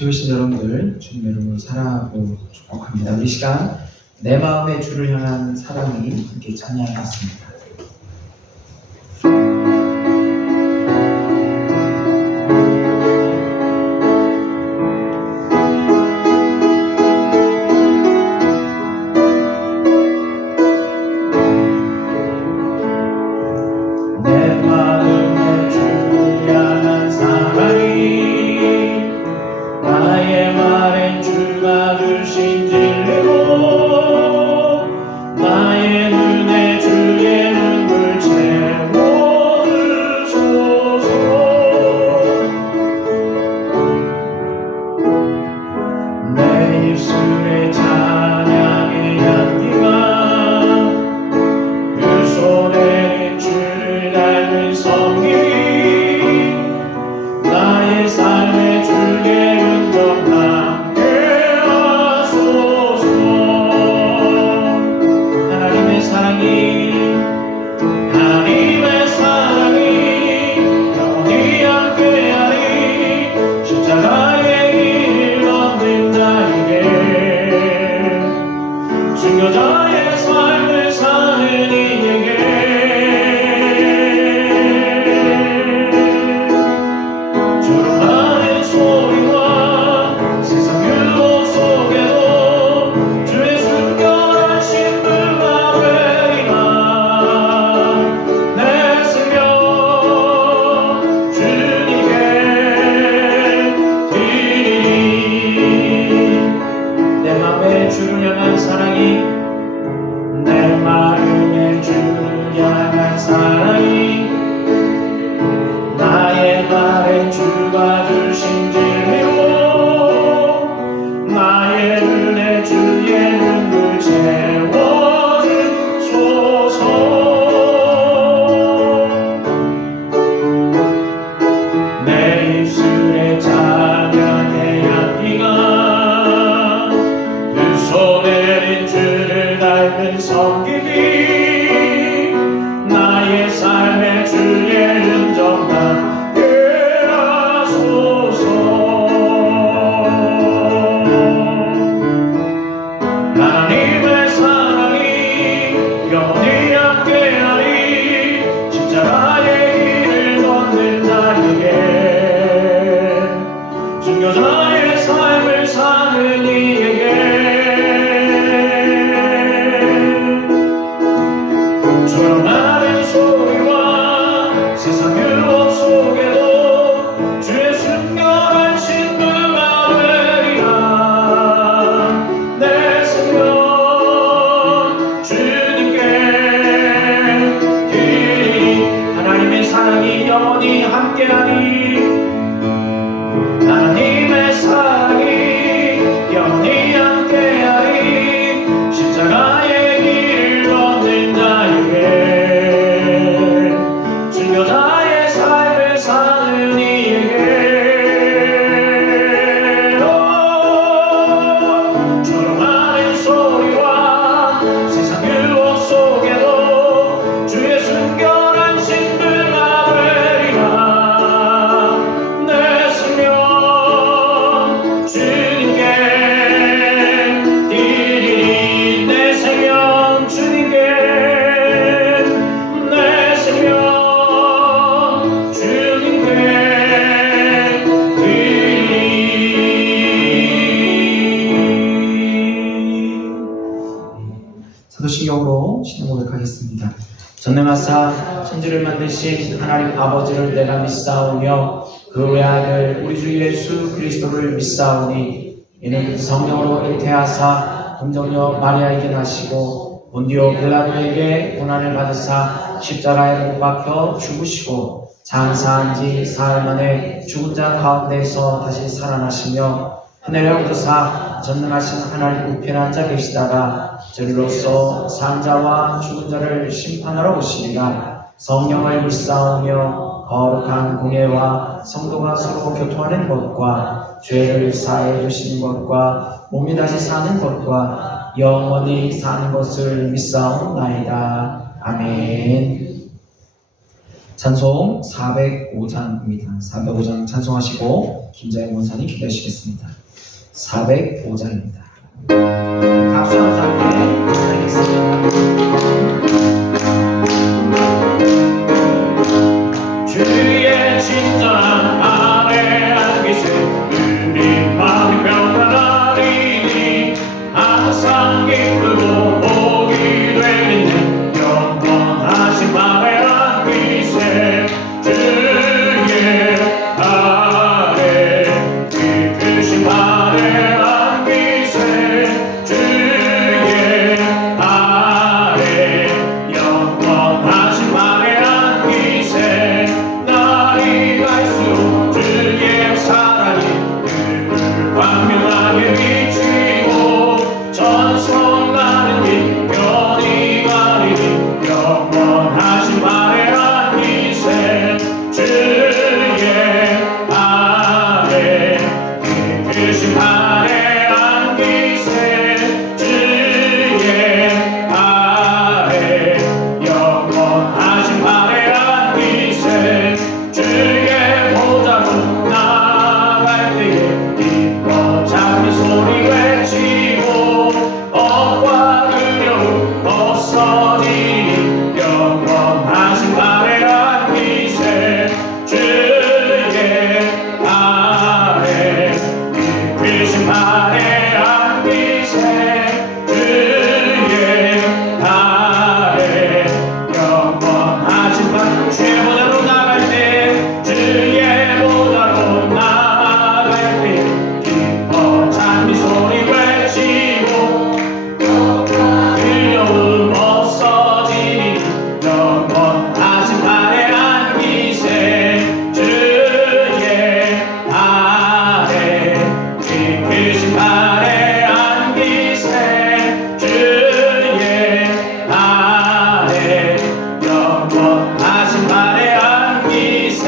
좋으신 여러분들 주님의 이름으로 사랑하고 축복합니다. 우리 시간 내 마음의 주를 향한 사랑이 함께 찬양하겠습니다. 사도신경으로 신앙 고백하겠습니다. 전능하사 천지를 만드신 하나님 아버지를 내가 믿사오며 그 외아들 우리 주 예수 그리스도를 믿사오니 이는 성령으로 잉태하사 금정녀 마리아에게 나시고 본디오 빌라도에게 고난을 받으사 십자가에 못 박혀 죽으시고 장사한 지 사흘 만에 죽은 자 가운데서 다시 살아나시며 하늘에 오르사 전능하신 하나님 우편한 자 계시다가 저리로서 산자와 죽은 자를 심판하러 오시리라. 성령을 믿사오며 거룩한 공예와 성도가 서로 교통하는 것과 죄를 사해 주시는 것과 몸이 다시 사는 것과 영원히 사는 것을 믿사옵나이다. 아멘. 찬송 405장입니다. 405장 찬송하시고 김자영 원사님 기도하시겠습니다. 405장입니다. 박수 한번 함께 하겠습니다. 주의 친절한 아래 안기세 우리 마음이 평안하리니 항상 기쁘고 복이 되는 영원하신 아래 안기세 주의 아래 깊으신 아래 안기세 주의 아래 영원하신 아래 안기세 날이 갈수록 주의 사랑이 그를 광명하게 비치고 전성나는 이 변이 가리니 영원하신 아래 안기세 주의 아래 깊으신 아래 안기세 주의 아래 영원하신 아래 안기세 주의 보좌로 나갈 때에 기뻐 찬미 소리 외치고 억과 두려움 없어지니 영원하신 아래 안기세 주의 아래 깊으신 아래 안기세 주의 아래 영원하신 바 주의 보좌로 나갈 때 주의 보좌로 나갈 때 기뻐 찬미 소리 외치고 두려움 없어지니 영원하신 아래 안기세 주의 아래 깊으신 아래 안기세 주의 아래 영원하신 아래 안기세.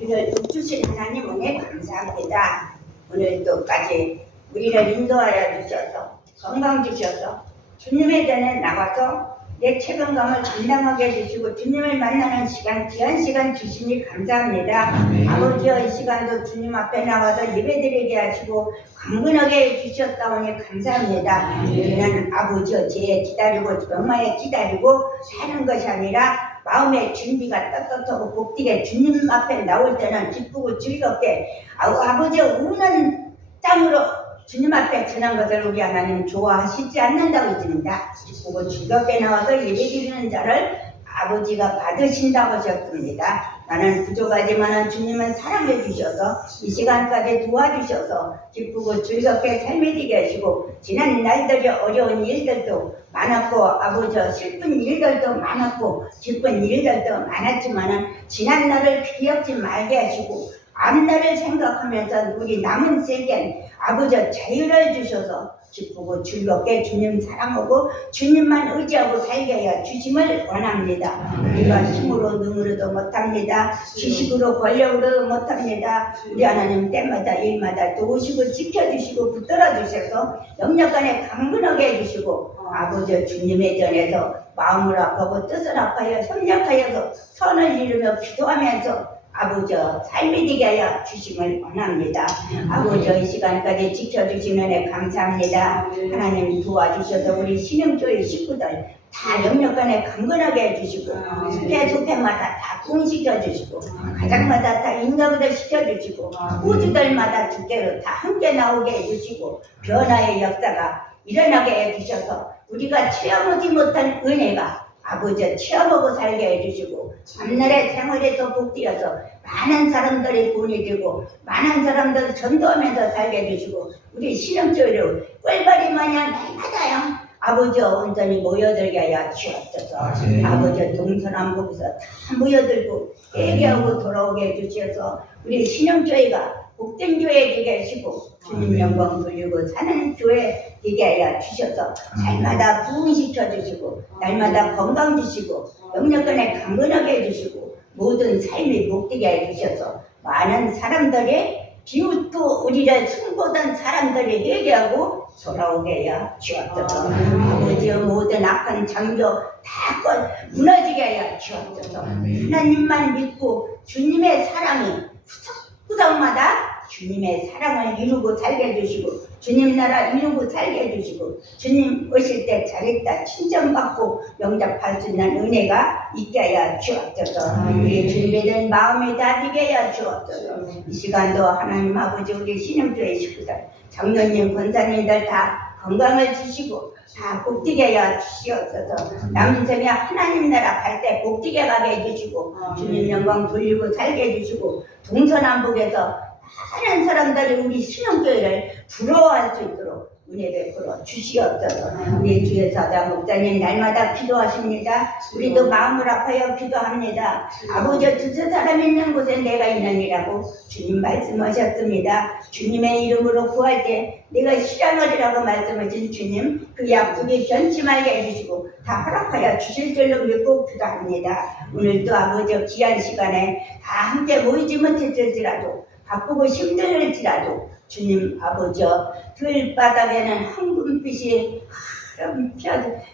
우리를 주신 하나님 은혜 감사합니다. 오늘도까지 우리를 인도하여 주셔서 건강 주셔서 주님의 전에 나가서 내 책임감을 감당하게 해주시고 주님을 만나는 시간, 귀한 시간 주시니 감사합니다. 아멘. 아버지여 이 시간도 주님 앞에 나와서 예배드리게 하시고 강건하게 해주셨다오니 감사합니다. 우리는 아버지여 죄에 기다리고 병마에 기다리고 사는 것이 아니라 마음의 준비가 떳떳하고 복되게 주님 앞에 나올 때는 기쁘고 즐겁게 아버지여 우는 땅으로 주님 앞에 전한 것을 우리 하나님 좋아하시지 않는다고 했습니다. 기쁘고 즐겁게 나와서 예배드리는 자를 아버지가 받으신다고 하셨습니다. 나는 부족하지만 주님은 사랑해 주셔서 이 시간까지 도와주셔서 기쁘고 즐겁게 삶이 되게 하시고 지난 날들이 어려운 일들도 많았고 아버지 슬픈 일들도 많았고 기쁜 일들도 많았지만 지난 날을 기억지 말게 하시고 앞날을 생각하면서 우리 남은 세계엔 아버지 자유를 주셔서 기쁘고 즐겁게 주님 사랑하고 주님만 의지하고 살게 하여 주심을 원합니다. 우리가 힘으로 능으로도 못합니다. 지식으로 권력으로도 못합니다. 우리 하나님 때마다 일마다 도우시고 지켜주시고 붙들어 주셔서 영역간에 강건하게 해주시고 아버지 주님의 전에서 마음을 아파하고 뜻을 아파하여 협력하여서 선을 이루며 기도하면서 아버지 삶이 되게 하여 주심을 원합니다. 아버지 이 시간까지 지켜주신 은혜 감사합니다. 하나님 도와주셔서 우리 신영교회 식구들 다 영역간에 강건하게 해주시고 속회마다 다 공시켜주시고 가정마다 다 인가부들 시켜주시고 우주들마다 주께로 다 함께 나오게 해주시고 변화의 역사가 일어나게 해주셔서 우리가 체험하지 못한 은혜가 아버지 체험하고 살게 해주시고 앞날의 생활에 더 복되어서 많은 사람들이 돈이 되고 많은 사람들 전도하면서 살게 해주시고 우리 신앙교회로 꿀벌이 마냥 날마다요 아버지 온전히 모여들게 하여 주옵소서. 아버지 동서남북에서 다 모여들고 회개하고 돌아오게 해주셔서 우리 신앙교회가 복된 교회 되게 하시고 주님 영광 돌리고 사는 교회 되게 하여 주셔서 날마다 부흥시켜 주시고 날마다 건강 주시고 영역간에 강건하게 해주시고 모든 삶이 복되게 해주셔서 많은 사람들이 비웃고 우리를 흉보던 사람들이 회개하고 돌아오게 하여 주옵소서. 아버지의 모든 악한 장교 다 무너지게 하여 주옵소서. 하나님만 믿고 주님의 사랑이 구석구석마다 주님의 사랑을 이루고 살게 해주시고 주님 나라 이루고 살게 해주시고 주님 오실 때 잘했다 칭찬받고 영접할 수 있는 은혜가 있게 하여 주옵소서. 우리 준비된 마음이 다지게 하여 주옵소서. 이 시간도 하나님 아버지 우리 신영교회 식구들 장로님 권사님들 다 건강을 주시고 다 복되게 하여 주시옵소서. 남은 생에 하나님 나라 갈 때 복되게 가게 해주시고 주님 영광 돌리고 살게 해주시고 동서남북에서 많은 사람들이 우리 신영교회를 부러워할 수 있도록 은혜 베풀어 주시옵소서. 우리 주의 사자 목사님 날마다 기도하십니다. 우리도 마음을 아파요 기도합니다. 아버지 두세 사람 있는 곳에 내가 있느니라고 주님 말씀하셨습니다. 주님의 이름으로 구할 때 내가 실현하리라고 말씀하신 주님 그 약속이 변치 말게 해주시고 다 허락하여 주실 줄로 믿고 기도합니다. 오늘도 아버지 귀한 시간에 다 함께 모이지 못했을지라도 바쁘고 힘들지라도 주님 아버지 들바닥에는 황금빛이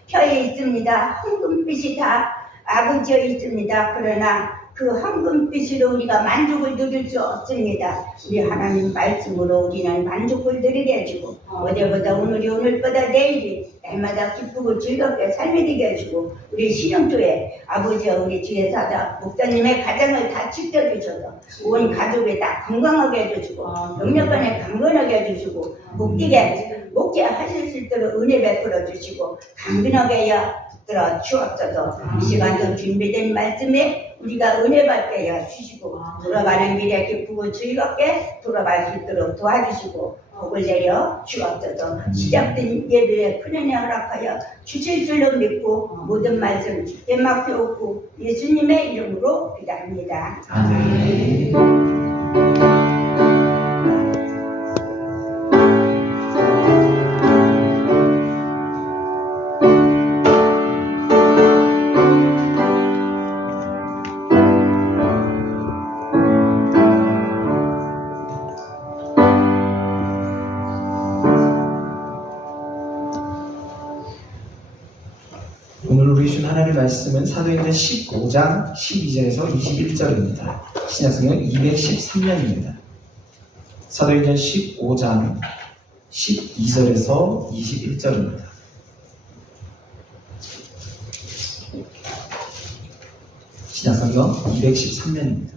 펴 있습니다. 황금빛이 다 아버지여 있습니다. 그러나 그 황금빛으로 우리가 만족을 누릴 수 없습니다. 우리 하나님 말씀으로 우리는 만족을 누리게 해주고 어제보다 오늘이 오늘보다 내일이 날마다 기쁘고 즐겁게 삶이 되게 해주고 우리 신영교회 아버지 우리 주의 사자 목사님의 가정을 다 지켜주셔서 온 가족이 다 건강하게 해주시고 영역간에 강건하게 해주시고 목회하실 수 있도록 은혜 베풀어 주시고 강건하게 들어 주옵소서. 이 시간도 준비된 말씀에 우리가 은혜 받게 하여 주시고 돌아가는 길에 기쁘고 즐겁게 돌아갈 수 있도록 도와주시고 복을 내려 주옵소서. 시작된 예배에 큰 은혜 허락하여 주실 줄로 믿고 모든 말씀 주께 맡겨오고 예수님의 이름으로 기도합니다. 아멘. 오늘 우리 주신 하나님의 말씀은 사도행전 15장 12절에서 21절입니다. 신약성경 213면입니다. 사도행전 15장 12절에서 21절입니다. 신약성경 213면입니다.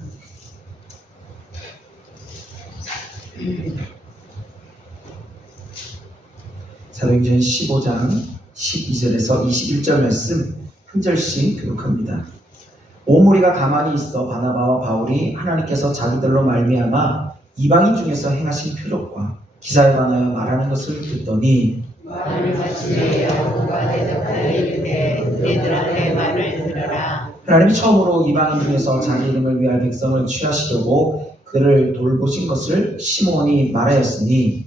사도행전 15장 12절에서 21절 말씀 한 절씩 교독합니다. 온 무리가 가만히 있어 바나바와 바울이 하나님께서 자기들로 말미암아 이방인 중에서 행하신 표적과 기사에 관하여 말하는 것을 듣더니 말을 마치되 야고보가 대답하여 이르되 너희들 앞에 말을 들으라. 하나님이 처음으로 이방인 중에서 자기 이름을 위할 백성을 취하시려고 그를 돌보신 것을 시몬이 말하였으니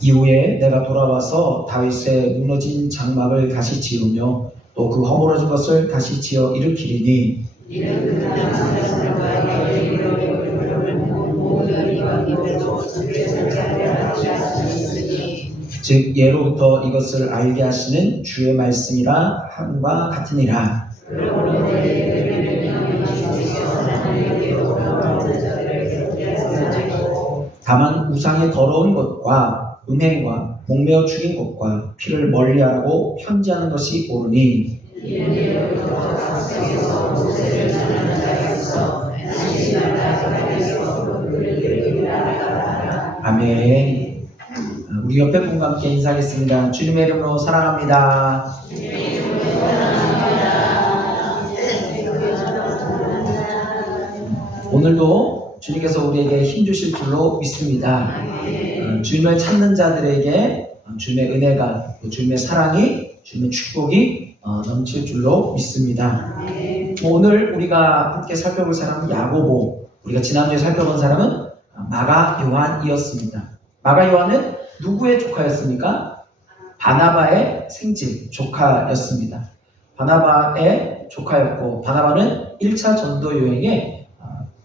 이후에 내가 돌아와서 다윗의 무너진 장막을 다시 지으며 또 그 허물어진 것을 다시 지어 일으키리니 이는 그 사람들과 모든 이방인들도 주를 찬양하려 하시니 즉 예로부터 이것을 알게 하시는 주의 말씀이라 함과 같으니라. 다만 우상의 더러운 것과 음행과 목매어 죽인 것과 피를 멀리하라고 편지하는 것이 옳으니 아멘. 우리 옆에 분과 함께 인사하겠습니다. 주님의 이름으로 사랑합니다. 오늘도 주님께서 우리에게 힘주실 줄로 믿습니다. 주님을 찾는 자들에게 주님의 은혜가, 주님의 사랑이, 주님의 축복이 넘칠 줄로 믿습니다. 오늘 우리가 함께 살펴볼 사람은 야고보, 우리가 지난주에 살펴본 사람은 마가 요한이었습니다. 마가 요한은 누구의 조카였습니까? 바나바의 생질 조카였습니다. 바나바의 조카였고 바나바는 1차 전도 여행에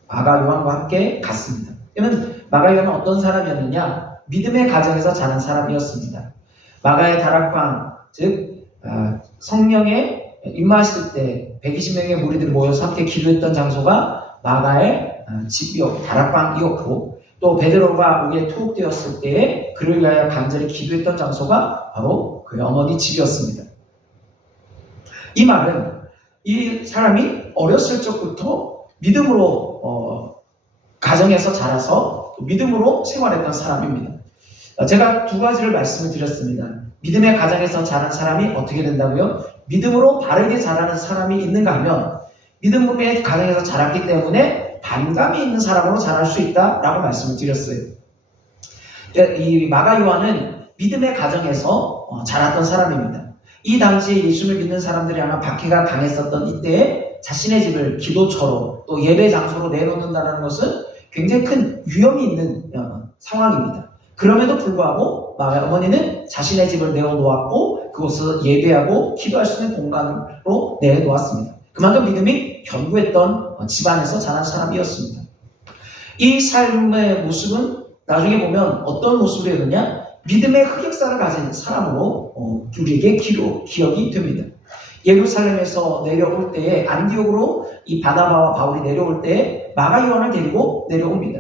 마가 요한과 함께 갔습니다. 그러면 마가요한은 어떤 사람이었느냐? 믿음의 가정에서 자란 사람이었습니다. 마가의 다락방, 즉 성령에 임하실 때 120명의 무리들이 모여서 함께 기도했던 장소가 마가의 집이었고 다락방이었고, 또 베드로가 우리에 투옥되었을 때에 그를 위하여 간절히 기도했던 장소가 바로 그의 어머니 집이었습니다. 이 말은 이 사람이 어렸을 적부터 믿음으로 가정에서 자라서 믿음으로 생활했던 사람입니다. 제가 두 가지를 말씀을 드렸습니다. 믿음의 가정에서 자란 사람이 어떻게 된다고요? 믿음으로 바르게 자라는 사람이 있는가 하면 믿음의 가정에서 자랐기 때문에 반감이 있는 사람으로 자랄 수 있다라고 말씀을 드렸어요. 이 마가 요한은 믿음의 가정에서 자랐던 사람입니다. 이 당시에 예수를 믿는 사람들이 아마 박해가 강했었던 이때에 자신의 집을 기도처로 또 예배 장소로 내놓는다는 것은 굉장히 큰 위험이 있는 상황입니다. 그럼에도 불구하고 마가의 어머니는 자신의 집을 내어놓았고 그곳을 예배하고 기도할 수 있는 공간으로 내놓았습니다. 그만큼 믿음이 견고했던 집안에서 자란 사람이었습니다. 이 삶의 모습은 나중에 보면 어떤 모습이었느냐? 믿음의 흑역사를 가진 사람으로 우리에게 기억이 됩니다. 예루살렘에서 내려올 때에 안디옥으로 이 바나바와 바울이 내려올 때에 마가 요한을 데리고 내려옵니다.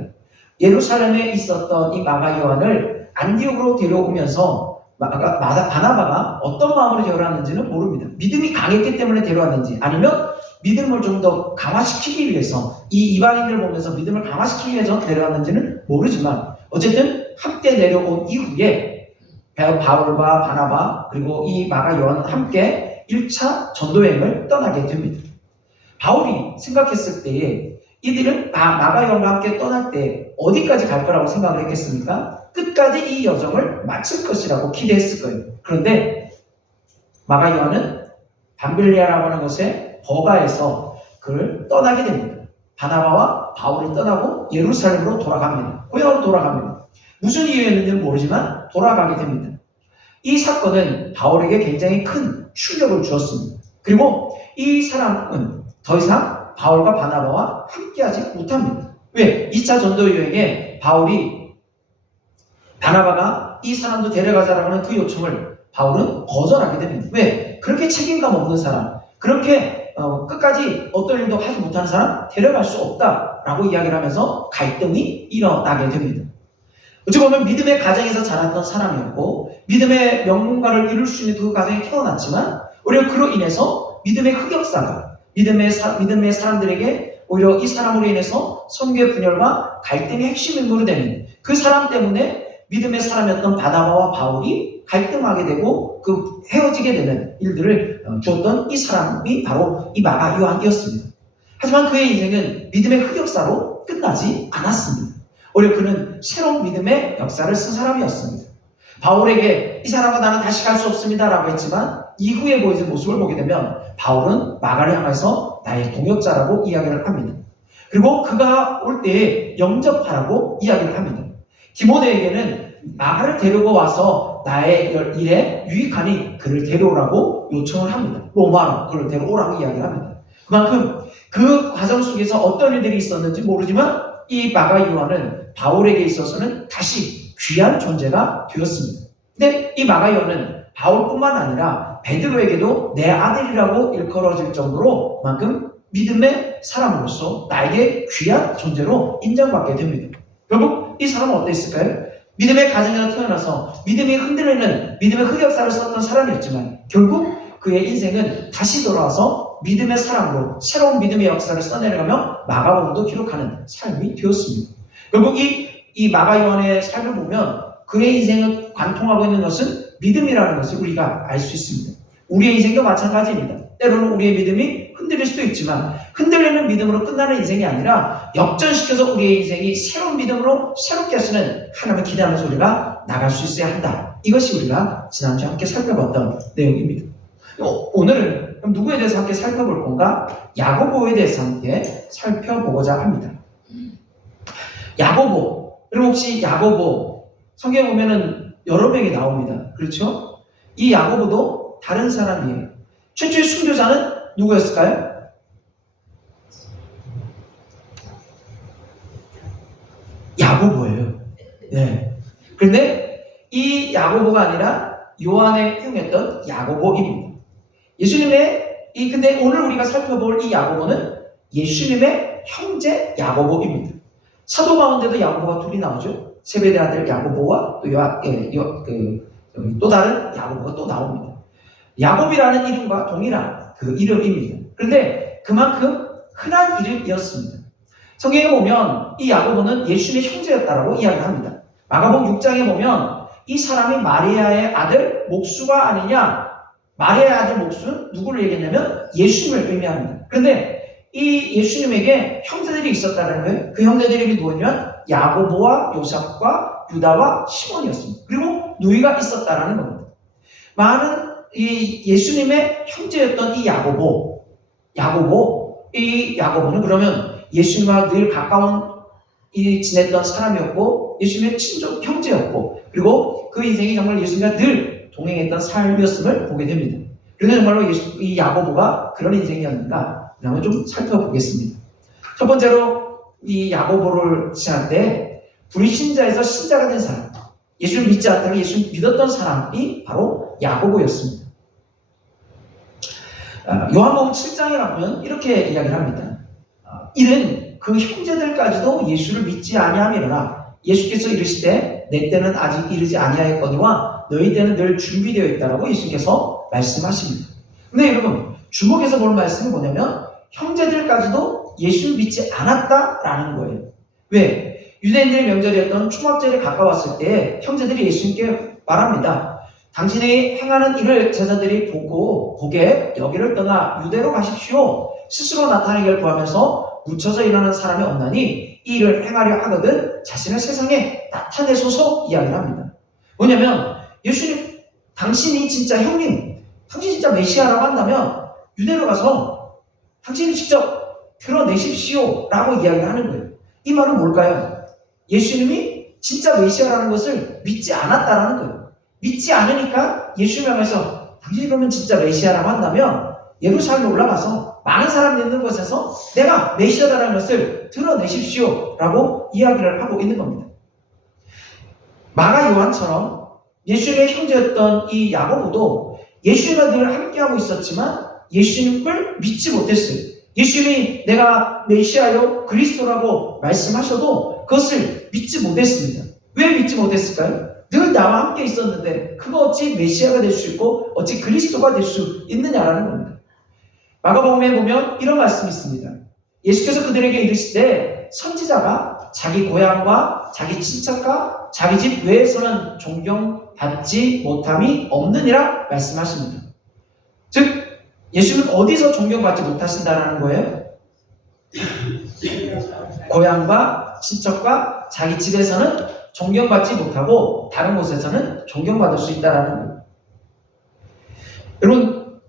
예루살렘에 있었던 이 마가 요한을 안디옥으로 데려오면서 바나바가 어떤 마음으로 데려왔는지는 모릅니다. 믿음이 강했기 때문에 데려왔는지 아니면 믿음을 좀 더 강화시키기 위해서 이 이방인들을 보면서 믿음을 강화시키기 위해서 데려왔는지는 모르지만 어쨌든 함께 내려온 이후에 바울과 바나바 그리고 이 마가 요한은 함께 1차 전도여행을 떠나게 됩니다. 바울이 생각했을 때에 이들은 마가 요한과 함께 떠날 때 어디까지 갈 거라고 생각을 했겠습니까? 끝까지 이 여정을 마칠 것이라고 기대했을 거예요. 그런데 마가 요한은 밤빌리아라고 하는 곳에 버가에서 그를 떠나게 됩니다. 바나바와 바울이 떠나고 예루살렘으로 돌아갑니다. 고향으로 돌아갑니다. 무슨 이유였는지는 모르지만 돌아가게 됩니다. 이 사건은 바울에게 굉장히 큰 충격을 주었습니다. 그리고 이 사람은 더 이상 바울과 바나바와 함께하지 못합니다. 왜? 2차 전도 여행에 바울이 바나바가 이 사람도 데려가자라고 하는 그 요청을 바울은 거절하게 됩니다. 왜? 그렇게 책임감 없는 사람, 그렇게 끝까지 어떤 일도 하지 못하는 사람 데려갈 수 없다라고 이야기를 하면서 갈등이 일어나게 됩니다. 어찌 보면 믿음의 가정에서 자랐던 사람이었고 믿음의 명문가를 이룰 수 있는 그 가정에 태어났지만 오히려 그로 인해서 믿음의 흑역사가 믿음의 사람들에게 오히려 이 사람으로 인해서 선교의 분열과 갈등의 핵심 인물이 되는 그 사람 때문에 믿음의 사람이었던 바나바와 바울이 갈등하게 되고 그 헤어지게 되는 일들을 주었던 이 사람이 바로 이 마가 요한이었습니다. 하지만 그의 인생은 믿음의 흑역사로 끝나지 않았습니다. 오히려 그는 새로운 믿음의 역사를 쓴 사람이었습니다. 바울에게 이 사람과 나는 다시 갈 수 없습니다 라고 했지만 이후에 보여진 모습을 보게 되면 바울은 마가를 향해서 나의 동역자라고 이야기를 합니다. 그리고 그가 올 때에 영접하라고 이야기를 합니다. 디모데에게는 마가를 데리고 와서 나의 일에 유익하니 그를 데려오라고 요청을 합니다. 로마로 그를 데려오라고 이야기를 합니다. 그만큼 그 과정 속에서 어떤 일들이 있었는지 모르지만 이 마가 요한은 바울에게 있어서는 다시 귀한 존재가 되었습니다. 근데 이 마가 요한은 바울뿐만 아니라 베드로에게도 내 아들이라고 일컬어질 정도로 그만큼 믿음의 사람으로서 나에게 귀한 존재로 인정받게 됩니다. 결국 이 사람은 어땠을까요? 믿음의 가정에서 태어나서 믿음이 흔들리는 믿음의 흑역사를 썼던 사람이었지만 결국 그의 인생은 다시 돌아와서 믿음의 사람으로 새로운 믿음의 역사를 써내려가며 마가복음도 기록하는 삶이 되었습니다. 결국 이 마가 요한의 삶을 보면 그의 인생을 관통하고 있는 것은 믿음이라는 것을 우리가 알 수 있습니다. 우리의 인생도 마찬가지입니다. 때로는 우리의 믿음이 흔들릴 수도 있지만 흔들리는 믿음으로 끝나는 인생이 아니라 역전시켜서 우리의 인생이 새로운 믿음으로 새롭게 하시는 하나님을 기대하는 소리가 나갈 수 있어야 한다. 이것이 우리가 지난주에 함께 살펴봤던 내용입니다. 오늘은 그럼 누구에 대해서 함께 살펴볼 건가? 야고보에 대해서 함께 살펴보고자 합니다. 야고보. 그럼 혹시 야고보 성경에 보면은 여러 명이 나옵니다. 그렇죠? 이 야고보도 다른 사람이에요. 최초의 순교자는 누구였을까요? 야고보예요. 네. 그런데 이 야고보가 아니라 요한의 흉했던 야고보입니다. 근데 오늘 우리가 살펴볼 이 야고보는 예수님의 형제 야고보입니다. 사도 가운데도 야고보가 둘이 나오죠. 세베대 아들 야고보와 또 다른 야고보가 또 나옵니다. 야곱이라는 이름과 동일한 그 이름입니다. 그런데 그만큼 흔한 이름이었습니다. 성경에 보면 이 야고보는 예수님의 형제였다라고 이야기합니다. 마가복음 6장에 보면 이 사람이 마리아의 아들 목수가 아니냐. 마리아의 아들 목수는 누구를 얘기했냐면 예수님을 의미합니다. 그런데 이 예수님에게 형제들이 있었다는 거예요. 그 형제들이 누구냐면 야고보와 요셉과 유다와 시몬이었습니다. 그리고 누이가 있었다라는 겁니다. 많은 이 예수님의 형제였던 이 야고보는 그러면 예수님과 늘 가까운 지냈던 사람이었고 예수님의 친족 형제였고 그리고 그 인생이 정말 예수님과 늘 동행했던 삶이었음을 보게 됩니다. 그래서 정말로 이 야고보가 그런 인생이었는가 한번 좀 살펴보겠습니다. 첫 번째로 이 야고보를 시작할 때 불신자에서 신자가 된 사람, 예수를 믿지 않다가 예수를 믿었던 사람이 바로 야고보였습니다. 요한복음 7장에 가면 이렇게 이야기를 합니다. 이는 그 형제들까지도 예수를 믿지 아니함이라 예수께서 이르시되 내 때는 아직 이르지 아니하였거니와 너희 때는 늘 준비되어 있다라고 예수께서 말씀하십니다. 근데 여러분 주목해서 볼 말씀은 뭐냐면 형제들까지도 예수를 믿지 않았다라는 거예요. 왜? 유대인들의 명절이었던 초막절에 가까웠을 때 형제들이 예수님께 말합니다. 당신이 행하는 일을 제자들이 보게 여기를 떠나 유대로 가십시오. 스스로 나타내기를 구하면서 묻혀서 일어나는 사람이 없나니 이 일을 행하려 하거든 자신을 세상에 나타내소서 이야기를 합니다. 뭐냐면 예수님 당신이 진짜 형님 당신이 진짜 메시아라고 한다면 유대로 가서 당신이 직접 드러내십시오 라고 이야기를 하는 거예요. 이 말은 뭘까요? 예수님이 진짜 메시아라는 것을 믿지 않았다라는 거예요. 믿지 않으니까 예수님 향해서 당신이 그러면 진짜 메시아라고 한다면 예루살렘에 올라가서 많은 사람이 있는 곳에서 내가 메시아라는 것을 드러내십시오 라고 이야기를 하고 있는 겁니다. 마가 요한처럼 예수님의 형제였던 이 야고보도 예수님과 늘 함께하고 있었지만 예수님을 믿지 못했어요. 예수님이 내가 메시아요 그리스도라고 말씀하셔도 그것을 믿지 못했습니다. 왜 믿지 못했을까요? 늘 나와 함께 있었는데 그거 어찌 메시아가 될 수 있고 어찌 그리스도가 될 수 있느냐라는 겁니다. 마가복음에 보면 이런 말씀이 있습니다. 예수께서 그들에게 이르시되 선지자가 자기 고향과 자기 친척과 자기 집 외에서는 존경받지 못함이 없느니라 말씀하십니다. 즉 예수는 어디서 존경받지 못하신다라는 거예요? 고향과 친척과 자기 집에서는 존경받지 못하고 다른 곳에서는 존경받을 수 있다라는 거예요. 여러분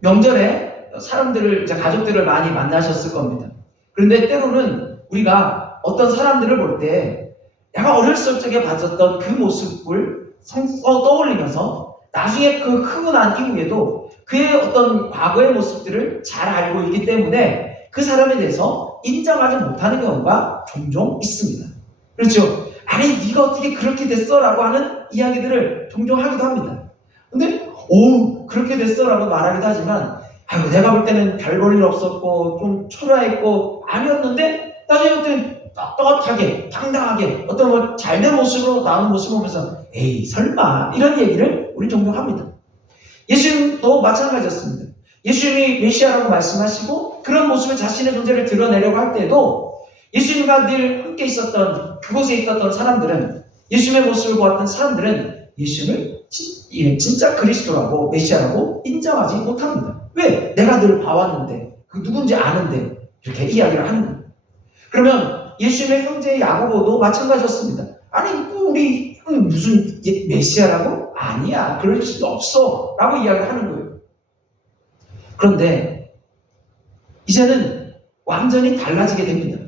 명절에 사람들을 가족들을 많이 만나셨을 겁니다. 그런데 때로는 우리가 어떤 사람들을 볼 때 내가 어렸을 적에 봤었던 그 모습을 떠올리면서 나중에 그 크고 난 이후에도 그의 어떤 과거의 모습들을 잘 알고 있기 때문에 그 사람에 대해서 인정하지 못하는 경우가 종종 있습니다. 그렇죠? 아니 네가 어떻게 그렇게 됐어? 라고 하는 이야기들을 종종 하기도 합니다. 근데 그렇게 됐어? 라고 말하기도 하지만 아이고 내가 볼 때는 별 볼 일 없었고 좀 초라했고 아니었는데 나중에 어떤 떳떳하게 당당하게 어떤 잘된 모습으로 나오는 모습을 보면서 에이 설마 이런 얘기를 우리 종종 합니다. 예수님도 마찬가지였습니다. 예수님이 메시아라고 말씀하시고 그런 모습을 자신의 존재를 드러내려고 할 때도 예수님과 늘 함께 있었던 그곳에 있었던 사람들은 예수님의 모습을 보았던 사람들은 예수님을 진짜 그리스도라고 메시아라고 인정하지 못합니다. 왜? 내가 늘 봐왔는데 그 누군지 아는데 이렇게 이야기를 하는 거예요. 그러면 예수님의 형제 야고보도 마찬가지였습니다. 아니 우리 형이 무슨 메시아라고? 아니야 그럴 수도 없어 라고 이야기를 하는 거예요. 그런데 이제는 완전히 달라지게 됩니다.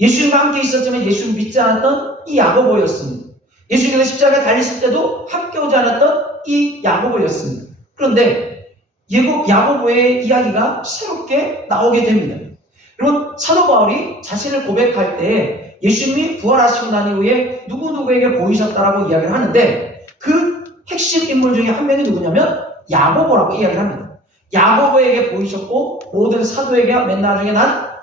예수님과 함께 있었지만 예수를 믿지 않았던 이 야고보였습니다. 예수님께서 십자가에 달리실 때도 함께 오지 않았던 이 야고보였습니다. 그런데 야고보의 이야기가 새롭게 나오게 됩니다. 여러분 사도 바울이 자신을 고백할 때 예수님이 부활하시고 난 이후에 누구누구에게 보이셨다라고 이야기를 하는데 그 핵심 인물 중에 한 명이 누구냐면 야고보라고 이야기를 합니다. 야고보에게 보이셨고 모든 사도에게 맨 나중에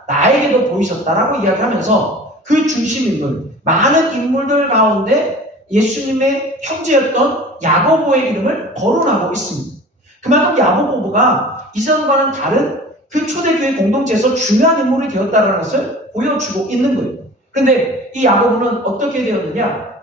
나에게도 보이셨다라고 이야기하면서 그 중심 인물, 많은 인물들 가운데 예수님의 형제였던 야고보의 이름을 거론하고 있습니다. 그만큼 야고보가 이전과는 다른 그 초대교회 공동체에서 중요한 인물이 되었다는 것을 보여주고 있는 거예요. 그런데 이 야고보는 어떻게 되었느냐?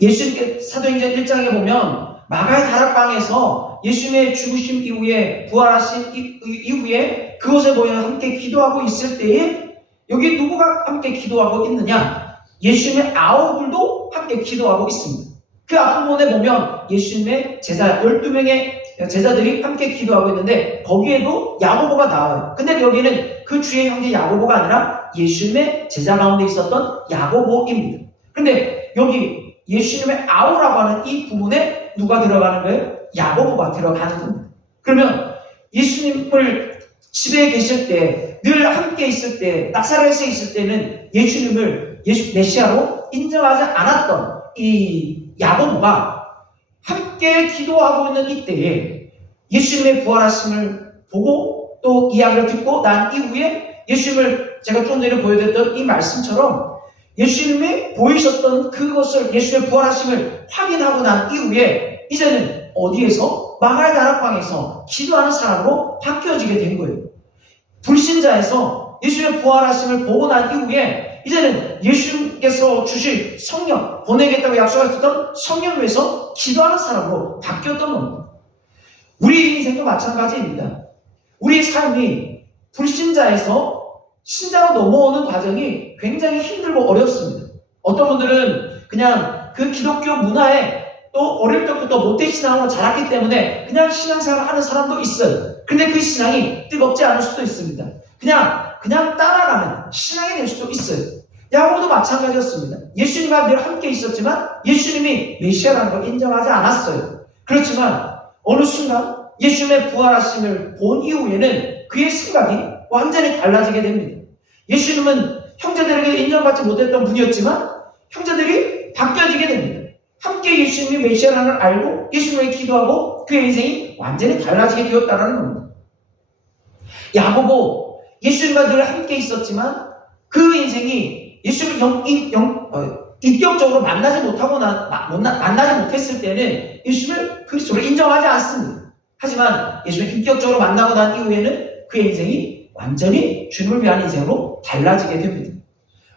예수님께 사도행전 1장에 보면 마가의 다락방에서 예수님의 죽으심 이후에 부활하신 이후에 그곳에 모여 함께 기도하고 있을 때에 여기 누구가 함께 기도하고 있느냐? 예수님의 아우들도 함께 기도하고 있습니다. 그 앞부분에 보면 예수님의 제자 12명의 제자들이 함께 기도하고 있는데 거기에도 야고보가 나와요. 근데 여기는 그 주의 형제 야고보가 아니라 예수님의 제자 가운데 있었던 야고보입니다. 근데 여기 예수님의 아우라고 하는 이 부분에 누가 들어가는 거예요? 야고보가 들어가는 겁니다. 그러면 예수님을 집에 계실 때, 늘 함께 있을 때, 나사렛에 있을 때는 예수님을 메시아로 인정하지 않았던 이 야고보가 함께 기도하고 있는 이때에 예수님의 부활하심을 보고 또 이야기를 듣고 난 이후에 예수님을 제가 좀 전에 보여드렸던 이 말씀처럼 예수님이 보이셨던 그것을 예수님의 부활하심을 확인하고 난 이후에 이제는 어디에서? 마가의 다락방에서 기도하는 사람으로 바뀌어지게 된 거예요. 불신자에서 예수님의 부활하심을 보고 난 이후에 이제는 예수님께서 주실 성령, 보내겠다고 약속하셨던 성령 위해서 기도하는 사람으로 바뀌었던 겁니다. 우리 인생도 마찬가지입니다. 우리의 삶이 불신자에서 신자로 넘어오는 과정이 굉장히 힘들고 어렵습니다. 어떤 분들은 그냥 그 기독교 문화에 또 어릴 적부터 모태신앙으로 자랐기 때문에 그냥 신앙생활을 하는 사람도 있어요. 근데 그 신앙이 뜨겁지 않을 수도 있습니다. 그냥 따라가는 신앙이 될 수도 있어요. 야고보도 마찬가지였습니다. 예수님과 늘 함께 있었지만 예수님이 메시아라는 걸 인정하지 않았어요. 그렇지만 어느 순간 예수님의 부활하심을 본 이후에는 그의 생각이 완전히 달라지게 됩니다. 예수님은 형제들에게 인정받지 못했던 분이었지만 형제들이 바뀌어지게 됩니다. 함께 예수님이 메시아라는 걸 알고 예수님에게 기도하고 그의 인생이 완전히 달라지게 되었다는 겁니다. 야고보, 예수님과 늘 함께 있었지만 그 인생이 예수님을 인격적으로 만나지 못했을 때는 예수님을 그리스도로 인정하지 않습니다. 하지만 예수님을 인격적으로 만나고 난 이후에는 그의 인생이 완전히 주님을 위한 인생으로 달라지게 됩니다.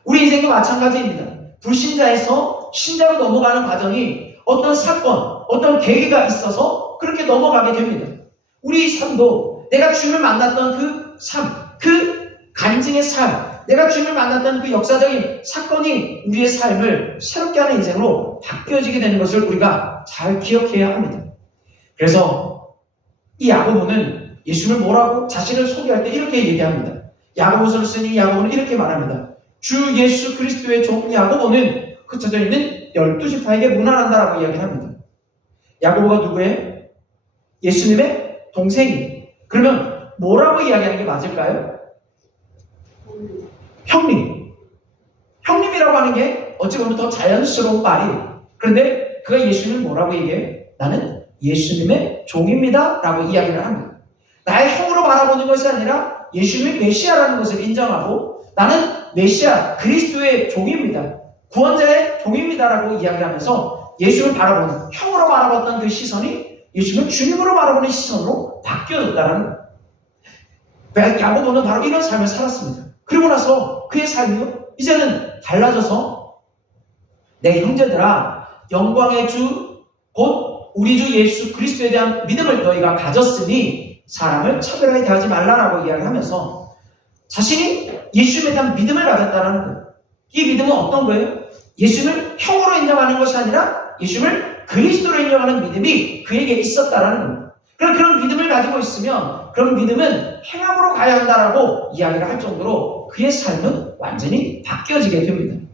우리 인생도 마찬가지입니다. 불신자에서 신자로 넘어가는 과정이 어떤 사건, 어떤 계기가 있어서 그렇게 넘어가게 됩니다. 우리 삶도 내가 주님을 만났던 그 삶, 그 간증의 삶, 내가 주님을 만났던 그 역사적인 사건이 우리의 삶을 새롭게 하는 인생으로 바뀌어지게 되는 것을 우리가 잘 기억해야 합니다. 그래서 이 야고보는 예수님을 뭐라고 자신을 소개할 때 이렇게 얘기합니다. 야고보서를 쓰니 야고보는 이렇게 말합니다. 주 예수 그리스도의 종 야고보는 흩어져 있는 12지파에게 문안한다라고 이야기합니다. 야고보가 누구예요? 예수님의 동생이. 그러면 뭐라고 이야기하는 게 맞을까요? 형님. 형님이라고 하는 게 어찌 보면 더 자연스러운 말이에요. 그런데 그가 예수님을 뭐라고 얘기해요? 나는 예수님의 종입니다 라고 이야기를 합니다. 나의 형으로 바라보는 것이 아니라 예수님이 메시아라는 것을 인정하고 나는 메시아 그리스도의 종입니다. 구원자의 종입니다라고 이야기하면서 예수님을 바라보는 형으로 바라봤던 그 시선이 예수님을 주님으로 바라보는 시선으로 바뀌어졌다는 거예요. 야고보는 바로 이런 삶을 살았습니다. 그리고 나서 그의 삶이요 이제는 달라져서 내 형제들아 영광의 주 곧 우리 주 예수 그리스도에 대한 믿음을 너희가 가졌으니 사람을 차별하게 대하지 말라라고 이야기하면서 자신이 예수님에 대한 믿음을 가졌다는 거예요. 이 믿음은 어떤 거예요? 예수님을 형으로 인정하는 것이 아니라 예수님을 그리스도로 인정하는 믿음이 그에게 있었다는 겁니다. 그런 믿음을 가지고 있으면 그런 믿음은 행함으로 가야 한다라고 이야기를 할 정도로 그의 삶은 완전히 바뀌어지게 됩니다.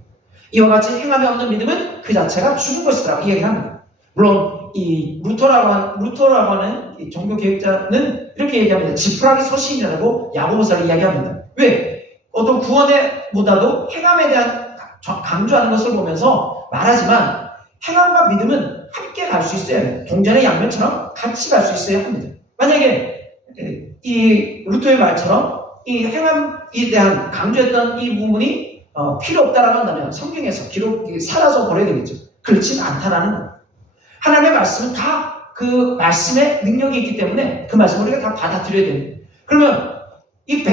이와 같이 행함이 없는 믿음은 그 자체가 죽은 것이라고 이야기합니다. 물론 이 루터라고 하는 이 종교 개혁자는 이렇게 얘기합니다. 지푸라기 서신이라고 야고보서를 이야기합니다. 왜? 어떤 구원보다도 행함에 대한 강조하는 것을 보면서 말하지만 행함과 믿음은 함께 갈 수 있어야 해요. 동전의 양면처럼 같이 갈 수 있어야 합니다. 만약에 이 루터의 말처럼 이 행함에 대한 강조했던 이 부분이 필요 없다라고 한다면 성경에서 기록이 사라져 버려야 되겠죠. 그렇지는 않다라는 거예요. 하나님의 말씀은 다 그 말씀의 능력이 있기 때문에 그 말씀을 우리가 다 받아들여야 됩니다. 그러면 이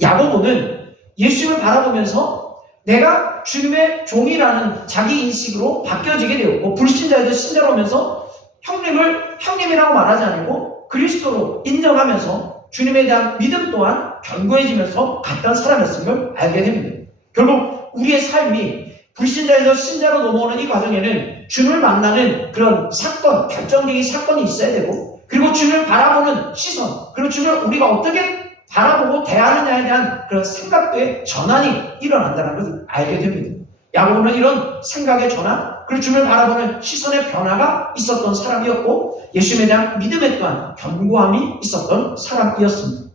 야고보는 예수님을 바라보면서 내가 주님의 종이라는 자기 인식으로 바뀌어지게 되었고, 불신자에서 신자로 오면서 형님을 형님이라고 말하지 않고 그리스도로 인정하면서 주님에 대한 믿음 또한 견고해지면서 갔던 사람이었음을 알게 됩니다. 결국 우리의 삶이 불신자에서 신자로 넘어오는 이 과정에는 주님을 만나는 그런 사건, 결정적인 사건이 있어야 되고, 그리고 주님을 바라보는 시선, 그리고 주님을 우리가 어떻게 바라보고 대하느냐에 대한 그런 생각도의 전환이 일어난다는 것을 알게 됩니다. 야고보는 이런 생각의 전환, 그리고 주님을 바라보는 시선의 변화가 있었던 사람이었고, 예수님에 대한 믿음에 또한 견고함이 있었던 사람이었습니다.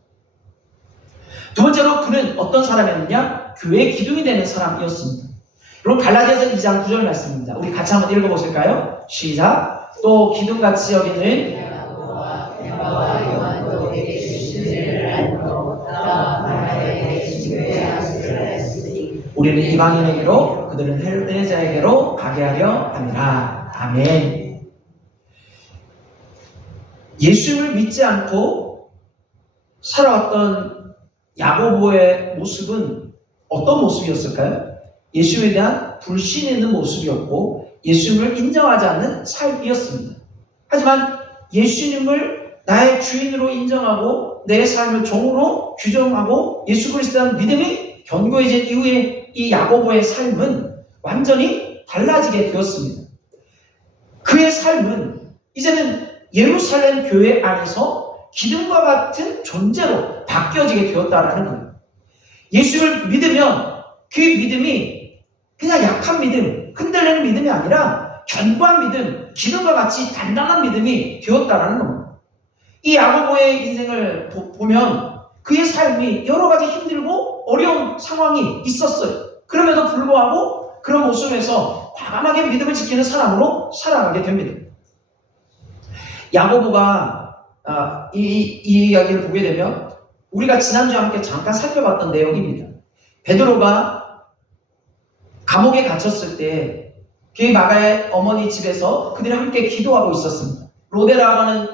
두 번째로 그는 어떤 사람이었느냐? 교회의 기둥이 되는 사람이었습니다. 그럼 갈라디아서 2장 9절 말씀입니다. 우리 같이 한번 읽어보실까요? 시작. 또 기둥같이 여기는 우리는 이방인에게로 그들은 헬레자에게로 가게 하려 함이라. 아멘. 예수님을 믿지 않고 살아왔던 야고보의 모습은 어떤 모습이었을까요? 예수님에 대한 불신이 있는 모습이었고 예수님을 인정하지 않는 삶이었습니다. 하지만 예수님을 나의 주인으로 인정하고 내 삶을 종으로 규정하고 예수 그리스도에 대한 믿음이 견고해진 이후에 이 야고보의 삶은 완전히 달라지게 되었습니다. 그의 삶은 이제는 예루살렘 교회 안에서 기둥과 같은 존재로 바뀌어지게 되었다는 거예요. 예수를 믿으면 그 믿음이 그냥 약한 믿음, 흔들리는 믿음이 아니라 견고한 믿음, 기둥과 같이 단단한 믿음이 되었다는 겁니다. 이 야고보의 인생을 보면 그의 삶이 여러 가지 힘들고 어려운 상황이 있었어요. 그럼에도 불구하고 그런 모습에서 과감하게 믿음을 지키는 사람으로 살아가게 됩니다. 야고보가 이 이야기를 보게 되면 우리가 지난주에 함께 잠깐 살펴봤던 내용입니다. 베드로가 감옥에 갇혔을 때 그 마가의 어머니 집에서 그들이 함께 기도하고 있었습니다. 로데라고 하는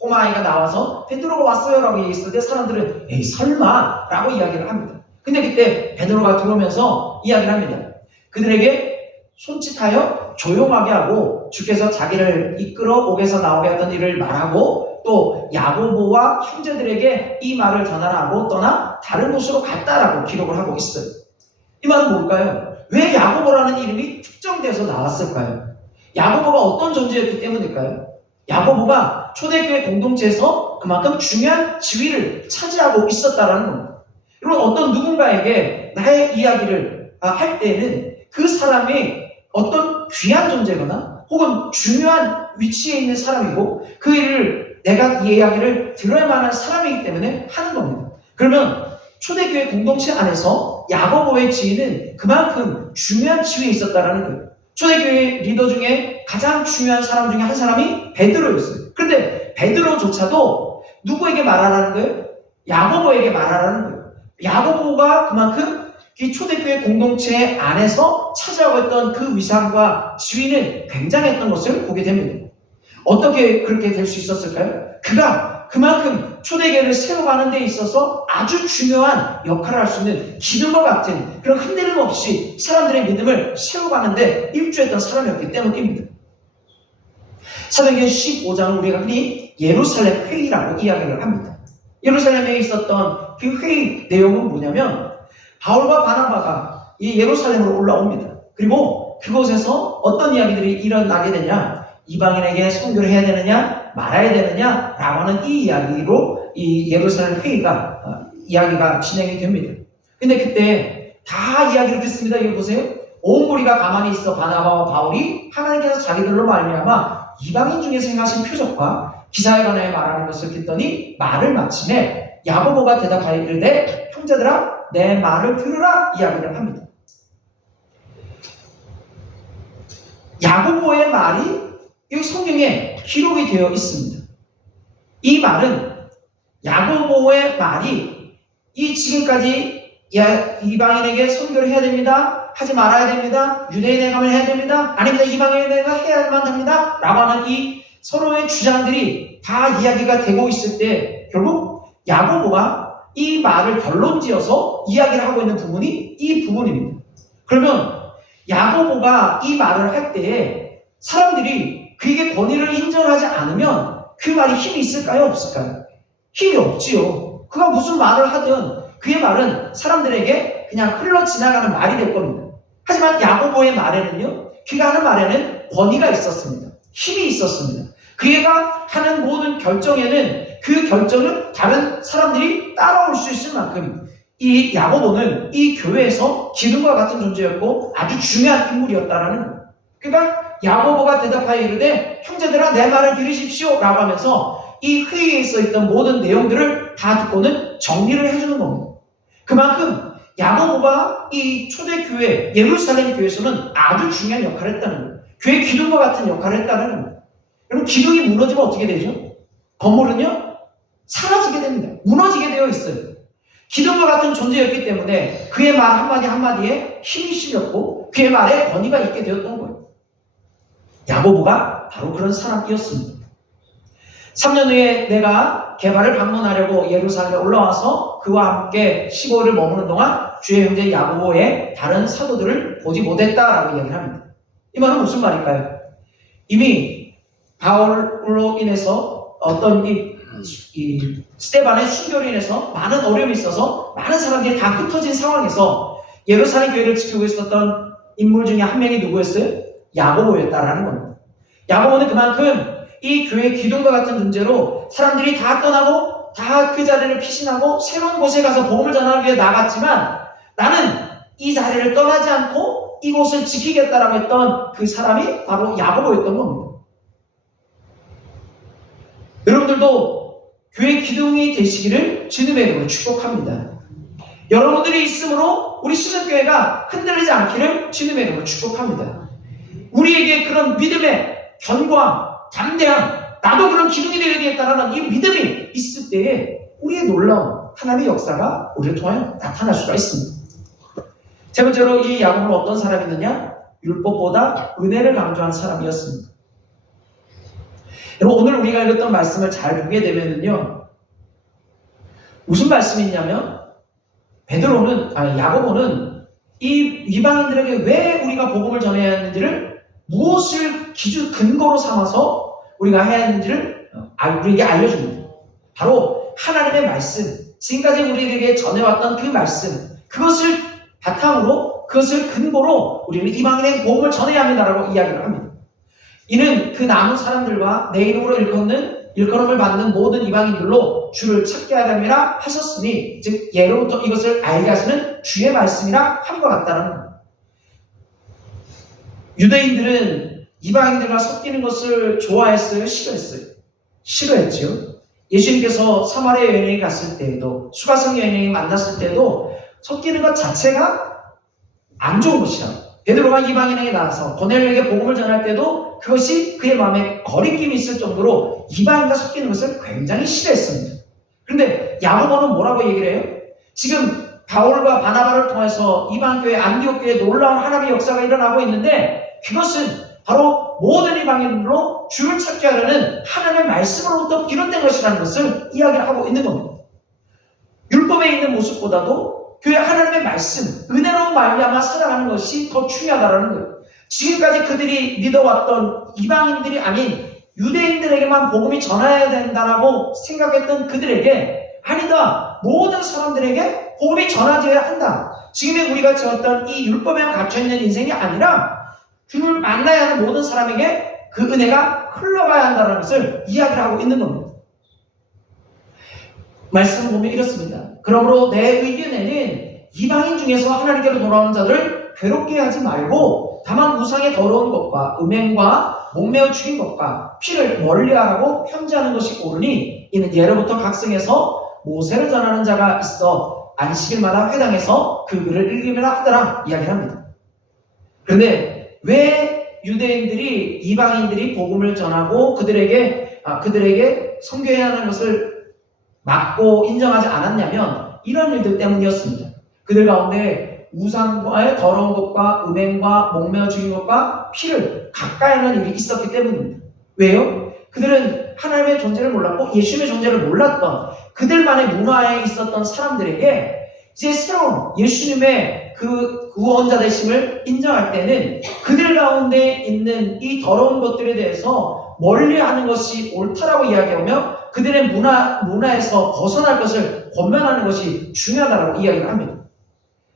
꼬마아이가 나와서 베드로가 왔어요 라고 얘기했을 때 사람들은 에이 설마 라고 이야기를 합니다. 근데 그때 베드로가 들어오면서 이야기를 합니다. 그들에게 손짓하여 조용하게 하고 주께서 자기를 이끌어 옥에서 나오게 했던 일을 말하고 또 야고보와 형제들에게 이 말을 전하라고 떠나 다른 곳으로 갔다라고 기록을 하고 있어요. 이 말은 뭘까요? 왜 야고보라는 이름이 특정돼서 나왔을까요? 야고보가 어떤 존재였기 때문일까요? 야고보가 초대교회 공동체에서 그만큼 중요한 지위를 차지하고 있었다는 겁니다. 여러분 어떤 누군가에게 나의 이야기를 할 때에는 그 사람이 어떤 귀한 존재거나 혹은 중요한 위치에 있는 사람이고 그 일을 내가 이 이야기를 들어야 만한 사람이기 때문에 하는 겁니다. 그러면 초대교회 공동체 안에서 야고보의 지위는 그만큼 중요한 지위에 있었다는 거예요. 초대교회 리더 중에 가장 중요한 사람 중에 한 사람이 베드로였어요. 그런데 베드로조차도 누구에게 말하라는 거예요? 야고보에게 말하라는 거예요. 야고보가 그만큼 이 초대교회 공동체 안에서 차지하고 있던 그 위상과 지위는 굉장했던 것을 보게 됩니다. 어떻게 그렇게 될 수 있었을까요? 그가 그만큼 초대교회를 세워가는 데 있어서 아주 중요한 역할을 할 수 있는 기둥과 같은 그런 흔들림 없이 사람들의 믿음을 세워가는 데 일조했던 사람이었기 때문입니다. 사도행전 15장은 우리가 흔히 예루살렘 회의라고 이야기를 합니다. 예루살렘에 있었던 그 회의 내용은 뭐냐면 바울과 바나바가 이 예루살렘으로 올라옵니다. 그리고 그곳에서 어떤 이야기들이 일어나게 되냐, 이방인에게 선교를 해야 되느냐 말아야 되느냐 라고 하는 이 이야기로 이 예루살렘 회의가 이야기가 진행이 됩니다. 근데 그때 다 이야기를 듣습니다. 이거 보세요. 온 무리가 가만히 있어 바나바와 바울이 하나님께서 자기들로 말미암아 이방인 중에 행하신 표적과 기사에 관하여 말하는 것을 듣더니 말을 마침에 야고보가 대답하여 이르되 형제들아 내 말을 들으라 이야기를 합니다. 야고보의 말이 이 성경에 기록이 되어 있습니다. 이 말은 야고보의 말이 이 지금까지 이방인에게 선교를 해야 됩니다. 하지 말아야 됩니다. 유대인에 가면 해야 됩니다. 아닙니다. 이방인에게 해야만 합니다. 라고 하는 이 서로의 주장들이 다 이야기가 되고 있을 때 결국 야고보가 이 말을 결론지어서 이야기를 하고 있는 부분이 이 부분입니다. 그러면 야고보가 이 말을 할 때에 사람들이 그에게 권위를 인정하지 않으면 그 말이 힘이 있을까요? 없을까요? 힘이 없지요. 그가 무슨 말을 하든 그의 말은 사람들에게 그냥 흘러 지나가는 말이 될 겁니다. 하지만 야고보의 말에는요, 그가 하는 말에는 권위가 있었습니다. 힘이 있었습니다. 그가 하는 모든 결정에는 그 결정을 다른 사람들이 따라올 수 있을 만큼 이 야고보는 이 교회에서 기둥과 같은 존재였고 아주 중요한 인물이었다라는 거예요. 그러니까 야고보가 대답하여 이르되 형제들아 내 말을 들으십시오 라고 하면서 이 회의에 있어있던 모든 내용들을 다 듣고는 정리를 해주는 겁니다. 그만큼 야고보가 이 초대교회 예루살렘 교회에서는 아주 중요한 역할을 했다는 거예요. 교회 기둥과 같은 역할을 했다는 겁니다. 여러분 기둥이 무너지면 어떻게 되죠? 건물은요 사라지게 됩니다. 무너지게 되어 있어요. 기둥과 같은 존재였기 때문에 그의 말 한마디 한마디에 힘이 실렸고 그의 말에 권위가 있게 되었던 거예요. 야고보가 바로 그런 사람이었습니다. 3년 후에 내가 게바를 방문하려고 예루살렘에 올라와서 그와 함께 15일을 머무는 동안 주의 형제 야고보의 다른 사도들을 보지 못했다라고 이야기를 합니다. 이 말은 무슨 말일까요? 이미 바울로 인해서 어떤 이 스데반의 순교로 인해서 많은 어려움이 있어서 많은 사람들이 다 흩어진 상황에서 예루살렘 교회를 지키고 있었던 인물 중에 한 명이 누구였어요? 야고보였다라는 겁니다. 야고보는 그만큼 이 교회의 기둥과 같은 존재로 사람들이 다 떠나고 다 그 자리를 피신하고 새로운 곳에 가서 복음을 전하기 위해 나갔지만 나는 이 자리를 떠나지 않고 이곳을 지키겠다라고 했던 그 사람이 바로 야고보였던 겁니다. 여러분들도 교회 기둥이 되시기를 주님의 이름으로 축복합니다. 여러분들이 있으므로 우리 시즌교회가 흔들리지 않기를 주님의 이름으로 축복합니다. 우리에게 그런 믿음의 견고함, 담대함, 나도 그런 기둥이 되겠다라는 이 믿음이 있을 때에 우리의 놀라운 하나님의 역사가 우리를 통하여 나타날 수가 있습니다. 세 번째로 이 야고보는 어떤 사람이었느냐? 율법보다 은혜를 강조한 사람이었습니다. 여러분 오늘 우리가 읽었던 말씀을 잘 보게 되면요 무슨 말씀이 있냐면 야고보는 이 이방인들에게 왜 우리가 복음을 전해야 하는지를 무엇을 근거로 삼아서 우리가 해야 하는지를 우리에게 알려줍니다. 바로 하나님의 말씀, 지금까지 우리에게 전해왔던 그 말씀, 그것을 바탕으로 그것을 근거로 우리는 이방인에게 복음을 전해야 합니다라고 이야기를 합니다. 이는 그 남은 사람들과 내 이름으로 일컬음을 받는 모든 이방인들로 주를 찾게 하려니라 하셨으니 즉 예로부터 이것을 알게 하시는 주의 말씀이라 함과 같다는 겁니다. 유대인들은 이방인들과 섞이는 것을 좋아했어요? 싫어했어요? 싫어했죠. 예수님께서 사마리아 여인에게 갔을 때에도 수가성 여인에게 만났을 때도 섞이는 것 자체가 안 좋은 것이라 베드로가 이방인에게 나와서 고넬료에게 복음을 전할 때도 그것이 그의 마음에 거리낌이 있을 정도로 이방인과 섞이는 것을 굉장히 싫어했습니다. 그런데 야고보는 뭐라고 얘기를 해요? 지금 바울과 바나바를 통해서 이방교회 안디옥교회에 놀라운 하나님의 역사가 일어나고 있는데 그것은 바로 모든 이방인으로 주를 찾게 하려는 하나님의 말씀으로부터 비롯된 것이라는 것을 이야기를 하고 있는 겁니다. 율법에 있는 모습보다도 교회 하나님의 말씀, 은혜로 말미암아 살아가는 것이 더 중요하다는 거예요. 지금까지 그들이 믿어왔던 이방인들이 아닌 유대인들에게만 복음이 전해야 된다라고 생각했던 그들에게 아니다. 모든 사람들에게 복음이 전해져야 한다. 지금의 우리가 지었던 이 율법에 갇혀있는 인생이 아니라 주를 만나야 하는 모든 사람에게 그 은혜가 흘러가야 한다는 것을 이야기를 하고 있는 겁니다. 말씀을 보면 이렇습니다. 그러므로 내 의견에는 이방인 중에서 하나님께로 돌아오는 자들을 괴롭게 하지 말고 다만 우상의 더러운 것과 음행과 목매어 죽인 것과 피를 멀리하라고 편지하는 것이 옳으니 이는 예로부터 각성에서 모세를 전하는 자가 있어 안식일마다 회당에서 그 글을 읽으라 하더라 이야기를 합니다. 그런데 왜 유대인들이 이방인들이 복음을 전하고 그들에게 선교해야 하는 것을 막고 인정하지 않았냐면 이런 일들 때문이었습니다. 그들 가운데 우상과의 더러운 것과 음행과 목매어 죽인 것과 피를 가까이 하는 일이 있었기 때문입니다. 왜요? 그들은 하나님의 존재를 몰랐고 예수님의 존재를 몰랐던 그들만의 문화에 있었던 사람들에게 이제 새로운 예수님의 그 구원자 되심을 인정할 때는 그들 가운데 있는 이 더러운 것들에 대해서 멀리하는 것이 옳다라고 이야기하며 그들의 문화에서 벗어날 것을 권면하는 것이 중요하다라고 이야기를 합니다.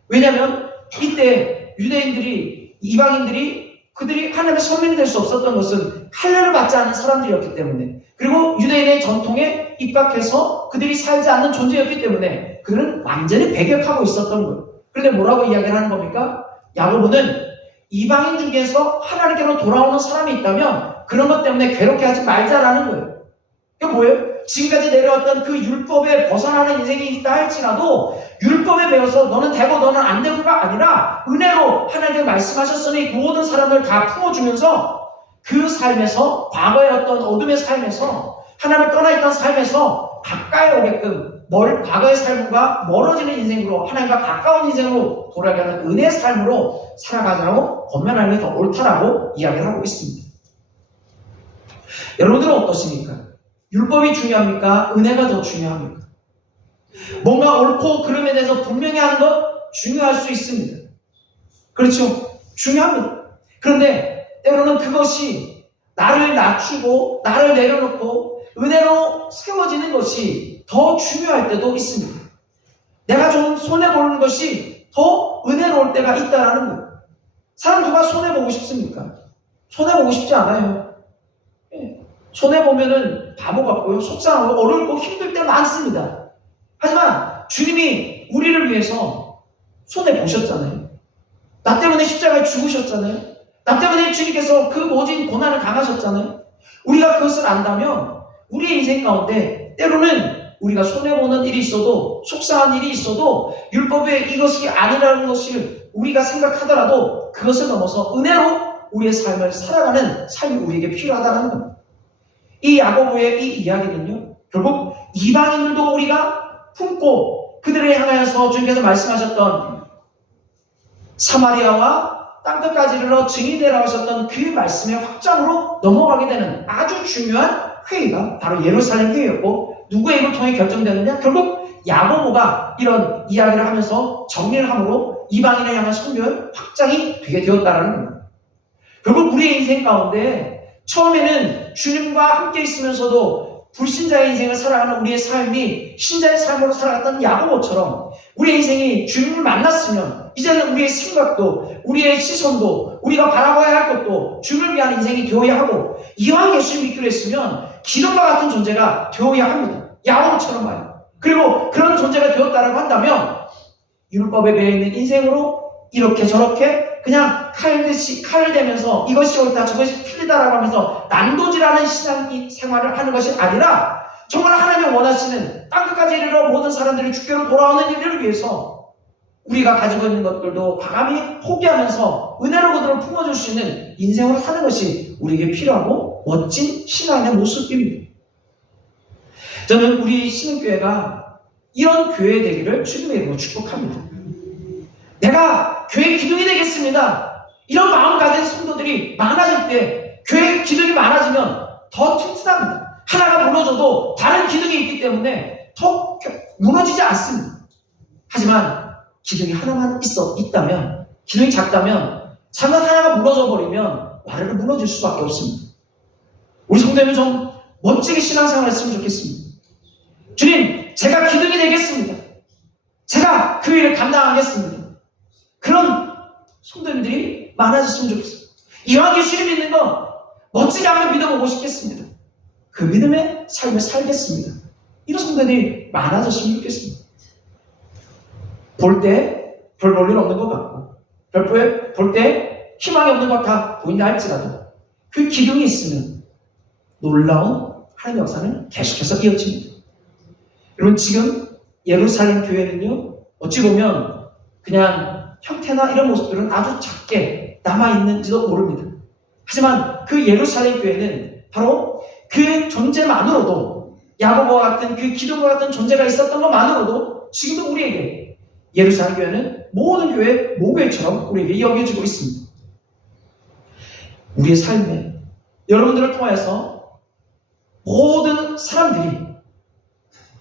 왜냐하면 이때 유대인들이 이방인들이 그들이 하나님의 선민이 될 수 없었던 것은 할례를 받지 않은 사람들이었기 때문에 그리고 유대인의 전통에 입각해서 그들이 살지 않는 존재였기 때문에 그들은 완전히 배격하고 있었던 거예요. 그런데 뭐라고 이야기를 하는 겁니까? 야고보는 이방인 중에서 하나님께로 돌아오는 사람이 있다면 그런 것 때문에 괴롭게 하지 말자라는 거예요. 이게 뭐예요? 지금까지 내려왔던 그 율법에 벗어나는 인생이 있다 할지라도 율법에 배워서 너는 되고 너는 안 되고가 아니라 은혜로 하나님께 말씀하셨으니 모든 사람을 다 품어주면서 그 삶에서 과거의 어떤 어둠의 삶에서 하나님을 떠나 있던 삶에서 가까이 오게끔 과거의 삶과 멀어지는 인생으로 하나님과 가까운 인생으로 돌아가는 은혜의 삶으로 살아가자고 권면하는 게 더 옳다라고 이야기를 하고 있습니다. 여러분들은 어떠십니까? 율법이 중요합니까? 은혜가 더 중요합니까? 뭔가 옳고 그름에 대해서 분명히 하는 것 중요할 수 있습니다. 그렇죠? 중요합니다. 그런데 때로는 그것이 나를 낮추고 나를 내려놓고 은혜로 세워지는 것이 더 중요할 때도 있습니다. 내가 좀 손해보는 것이 더 은혜로울 때가 있다라는 거예요. 사람 누가 손해보고 싶습니까? 손해보고 싶지 않아요. 손해보면은 바보 같고요. 속상하고 어렵고 힘들 때 많습니다. 하지만 주님이 우리를 위해서 손해보셨잖아요. 나 때문에 십자가에 죽으셨잖아요. 나 때문에 주님께서 그 모진 고난을 당하셨잖아요. 우리가 그것을 안다면 우리의 인생 가운데 때로는 우리가 손해보는 일이 있어도 속상한 일이 있어도 율법에 이것이 아니라는 것을 우리가 생각하더라도 그것을 넘어서 은혜로 우리의 삶을 살아가는 삶이 우리에게 필요하다는 겁니다. 이 야고보의 이 이야기는요, 결국 이방인들도 우리가 품고 그들을 향하여서 주님께서 말씀하셨던 사마리아와 땅끝까지 이르러 증인되라고 하셨던 그 말씀의 확장으로 넘어가게 되는 아주 중요한 회의가 바로 예루살렘 회의였고 누구의 입을 통해 결정되느냐? 결국 야고보가 이런 이야기를 하면서 정리를 함으로 이방인을 향한 선교의 확장이 되게 되었다는 겁니다. 결국 우리의 인생 가운데 처음에는 주님과 함께 있으면서도 불신자의 인생을 살아가는 우리의 삶이 신자의 삶으로 살아갔던 야고보처럼 우리의 인생이 주님을 만났으면 이제는 우리의 생각도 우리의 시선도 우리가 바라봐야 할 것도 주님을 위한 인생이 되어야 하고 이왕 예수를 믿기로 했으면 기름과 같은 존재가 되어야 합니다. 야고보처럼 말이에요. 그리고 그런 존재가 되었다라고 한다면 율법에 배어있는 인생으로 이렇게 저렇게 그냥 칼을 대면서 이것이 옳다 저것이 틀리다라고 하면서 난도질하는 신앙 생활을 하는 것이 아니라 정말 하나님이 원하시는 땅끝까지 이르러 모든 사람들이 주께로 돌아오는 일을 위해서 우리가 가지고 있는 것들도 과감히 포기하면서 은혜로 그들을 품어줄 수 있는 인생으로 사는 것이 우리에게 필요하고 멋진 신앙의 모습입니다. 저는 우리 신흥교회가 이런 교회 되기를 주님의 이름으로 축복합니다. 내가 교회 기둥이 되겠습니다. 이런 마음 가진 성도들이 많아질 때 교회 기둥이 많아지면 더 튼튼합니다. 하나가 무너져도 다른 기둥이 있기 때문에 더 무너지지 않습니다. 하지만 기둥이 하나만 있다면 기둥이 작다면 작은 하나가 무너져 버리면 와르르 무너질 수밖에 없습니다. 우리 성도님은 좀 멋지게 신앙생활 했으면 좋겠습니다. 주님, 제가 기둥이 되겠습니다. 제가 그 일을 감당하겠습니다. 그런 성도님들이 많아졌으면 좋겠습니다. 이왕 예수를 믿는 거 멋지게 한번 믿어보고 싶겠습니다. 그 믿음의 삶을 살겠습니다. 이런 성도들이 많아졌으면 좋겠습니다. 볼 때 별 볼 일 없는 것 같고 볼 때 희망이 없는 것 같아 보인다 할지라도 그 기둥이 있으면 놀라운 하나님의 역사는 계속해서 이어집니다. 여러분, 지금 예루살렘 교회는요, 어찌 보면 그냥 형태나 이런 모습들은 아주 작게 남아있는지도 모릅니다. 하지만 그 예루살렘 교회는 바로 그 존재만으로도, 야고보와 같은 그 기둥과 같은 존재가 있었던 것만으로도 지금도 우리에게 예루살렘 교회는 모든 교회 모교회처럼 우리에게 여겨지고 있습니다. 우리의 삶에 여러분들을 통해서 모든 사람들이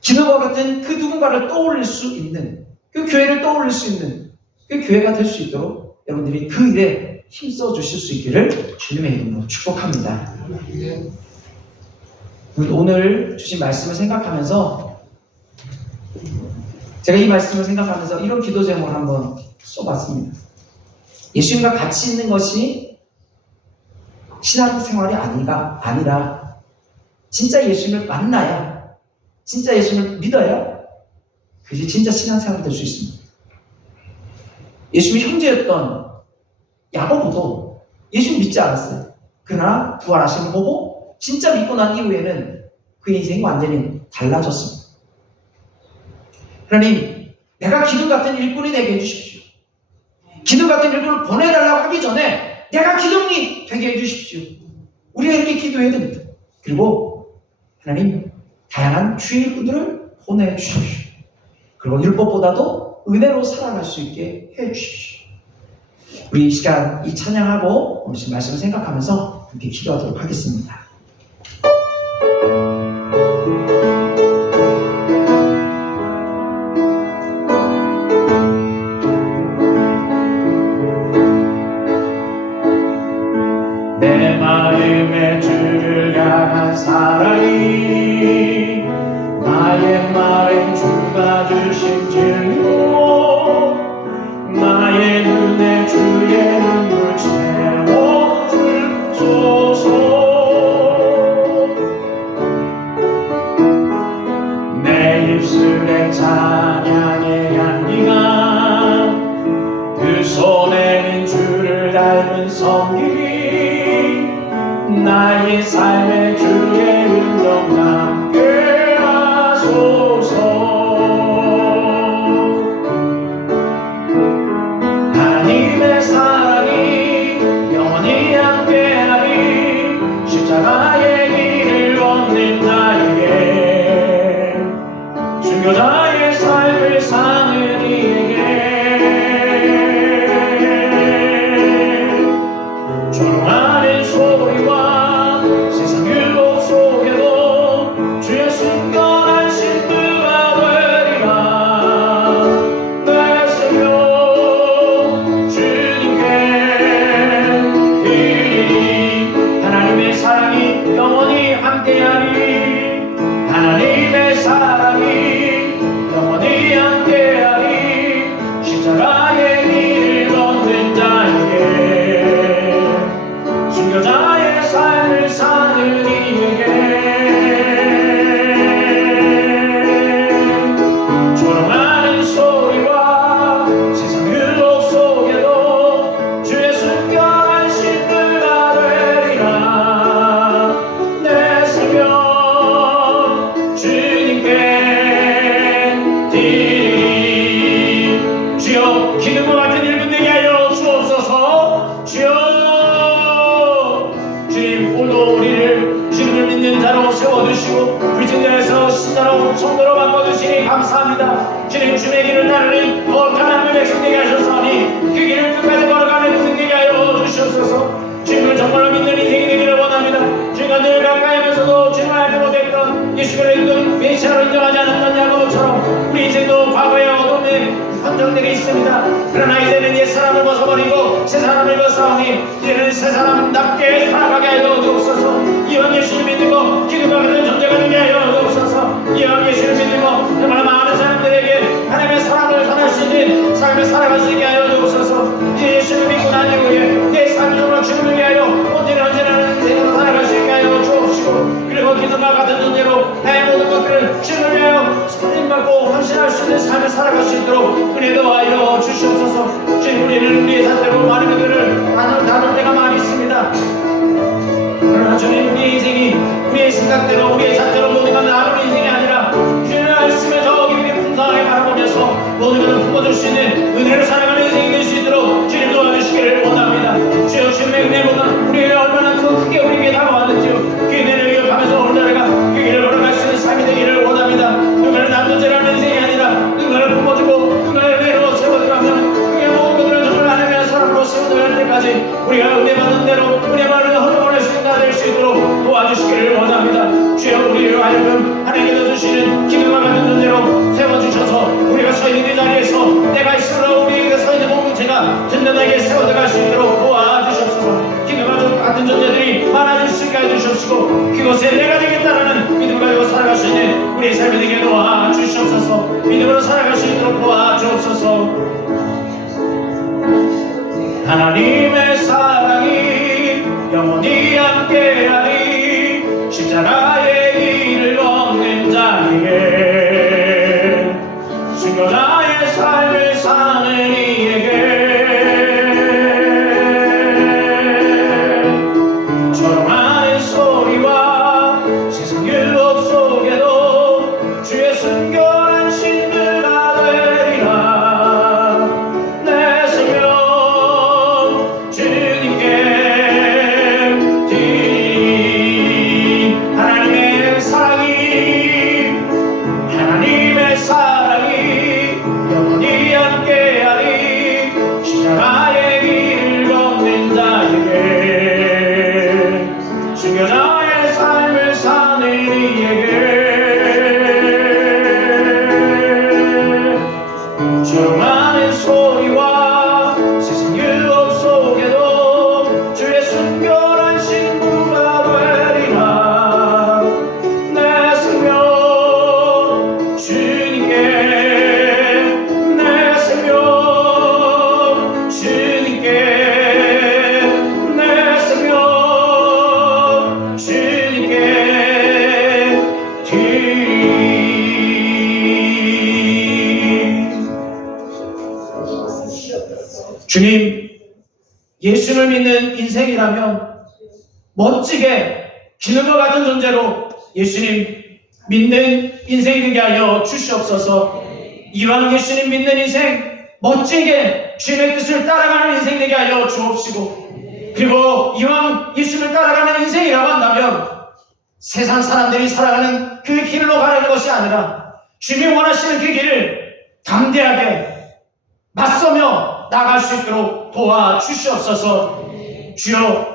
기도와 같은 그 누군가를 떠올릴 수 있는, 그 교회를 떠올릴 수 있는 그 교회가 될 수 있도록 여러분들이 그 일에 힘써 주실 수 있기를 주님의 이름으로 축복합니다. 오늘 주신 말씀을 생각하면서, 제가 이 말씀을 생각하면서 이런 기도 제목을 한번 써봤습니다. 예수님과 같이 있는 것이 신앙생활이 아니라 진짜 예수님을 만나야, 진짜 예수님을 믿어야 그것이 진짜 신앙생활이 될 수 있습니다. 예수님의 형제였던 야고보도 예수님 믿지 않았어요. 그러나 부활하심을 보고 진짜 믿고 난 이후에는 그의 인생이 완전히 달라졌습니다. 하나님, 내가 기둥 같은 일꾼이 되게 해주십시오. 기둥 같은 일꾼을 보내달라고 하기 전에 내가 기둥이 되게 해주십시오. 우리가 이렇게 기도해야 됩니다. 그리고 하나님, 다양한 주의 일꾼들을 보내주십시오. 그리고 율법보다도 은혜로 살아갈 수 있게 해주십시오. 우리 이 시간 이 찬양하고 오늘 말씀을 생각하면서 함께 기도하도록 하겠습니다. 내 마음에 주를 향한 사랑이 나의 마음에 주가 주신 증거, 나의 눈에 주의 눈물 채워주소서. 내 입술에 찬양의 향기가, 그 손에는 주를 닮은 섬김이, 나의 삶에 주의 음성 남게 하소서. 하나님의 사랑이 영원히 함께하리, 십자가의 길을 걷는 자에게, 순교자의 삶을 사는 이에게, 조롱하는 소리와 세상 유혹 속에도 주의 순결한 신부가 되리라. 내 생명 주님께 드리리. 하나님의 사랑이 영원히 함께하리, 하나님의 사랑이 영원히 함께하리, 십자가의 길을 걷는 자에게, 순교자의 삶을 사는 이에게, 조롱하는 소리와 세상 유혹 속에도 주의 순결한 신부가 되리라. 내 생명 주님께 드리리. 주여, 기둥과 같은 일꾼 되게 하여 주옵소서. 주여, 주님, 오늘도 우리를 주님을 믿는 자로 세워주시고 불신자에서 신자로 성도로 바꿔주시니 감사합니다. 주님, 주의 길을 따르는 거룩한 하나님의 백성 되게 하셨사오니 그 길을 끝까지 걸어가는 인생 되게 하여 주시옵소서. 주님을 정말로 믿는 인생이 되기를 원합니다. 주님과 늘 가까이 하면서도 주님을 알지 못했던 예수를 믿는 메시아로 인정하지 않았던 야고보처럼 우리 인생도 과거의 어둠에 환정들이 있습니다. 그러나 이제는 옛 사람을 벗어버리고 새 사람을 벗사오니 이제는 새 사람답게 살아가게 하여 주옵소서. 이왕 예수를 믿는 거 기도가 같은 존재가 되게 하여 주옵소서. 이왕 예수를 믿는 거 정말 많은 사람들에게 하나님의 사랑을 전할 수 있는 삶을 살아갈 수 있게 하여 주옵소서. 이제 예수를 믿고 난 이후에 내 삶이 정말 주를 위해 하여 언제나 인생으로 살아갈 수 있게 하여 주옵시고, 그리고 기도가 같은 존재로 나의 모든 것들을 주를 위하여 섬김받고 헌신할 수 있는 삶을 살아갈 수 있도록 은혜도 하여 주시옵소서. 주님, 우리는 우리의 잣대로 많은 것들을 나눌 때가 많이 있습니다. 그러나 주님, 우리의 인생이 우리의 생각대로 우리의 잣대로 모든 걸 나누는 인생이 아니라 주님의 말씀을 하나님께서 주시는 기름과 같은 존재로 세워주셔서 우리가 서 있는 그 자리에서 내가 있으므로 우리가 서 있는 공동체가 든든하게 세워나갈 수 있도록 도와주셨소서. 기름과 같은 존재들이 많아질 수 있게 해주시옵시고 그것에 내가 되겠다라는 믿음을 가지고 살아갈 수 있는 우리의 삶이 되게 도와주시옵소서. 믿음으로 살아갈 수 있도록 도와주옵소서. 하나님의 사랑이 영원히 함께하리. 십자가의 길을 걷는 자에게 순교자의 삶을 사는 이에게 조롱하는 소리와 세상 율법 속에도 주의 순결한 신부가 되리라. 내 생명 주님께 드리리. 하나님의 사랑이 영원히 함께하리. 십자가의 길을 걷는 자에게 순교자의 삶을 사는 이에게 조롱하는 소리와 세상 율법 속에도 주의 순결한 신부가 되리라. 내 생명 주님께 내 생명 주님께 내 생명 주님께 드리리. 주님, 예수를 믿는 인생이라면 멋지게 기름과 같은 존재로 예수님 믿는 인생이 되게 하여 주시옵소서. 이왕 예수님 믿는 인생 멋지게 주님의 뜻을 따라가는 인생 되게 하여 주옵시고, 그리고 이왕 예수를 따라가는 인생이라고 한다면 세상 사람들이 살아가는 그 길로 가는 것이 아니라 주님이 원하시는 그 길을 담대하게 맞서며 나갈 수 있도록 도와주시옵소서. 주여,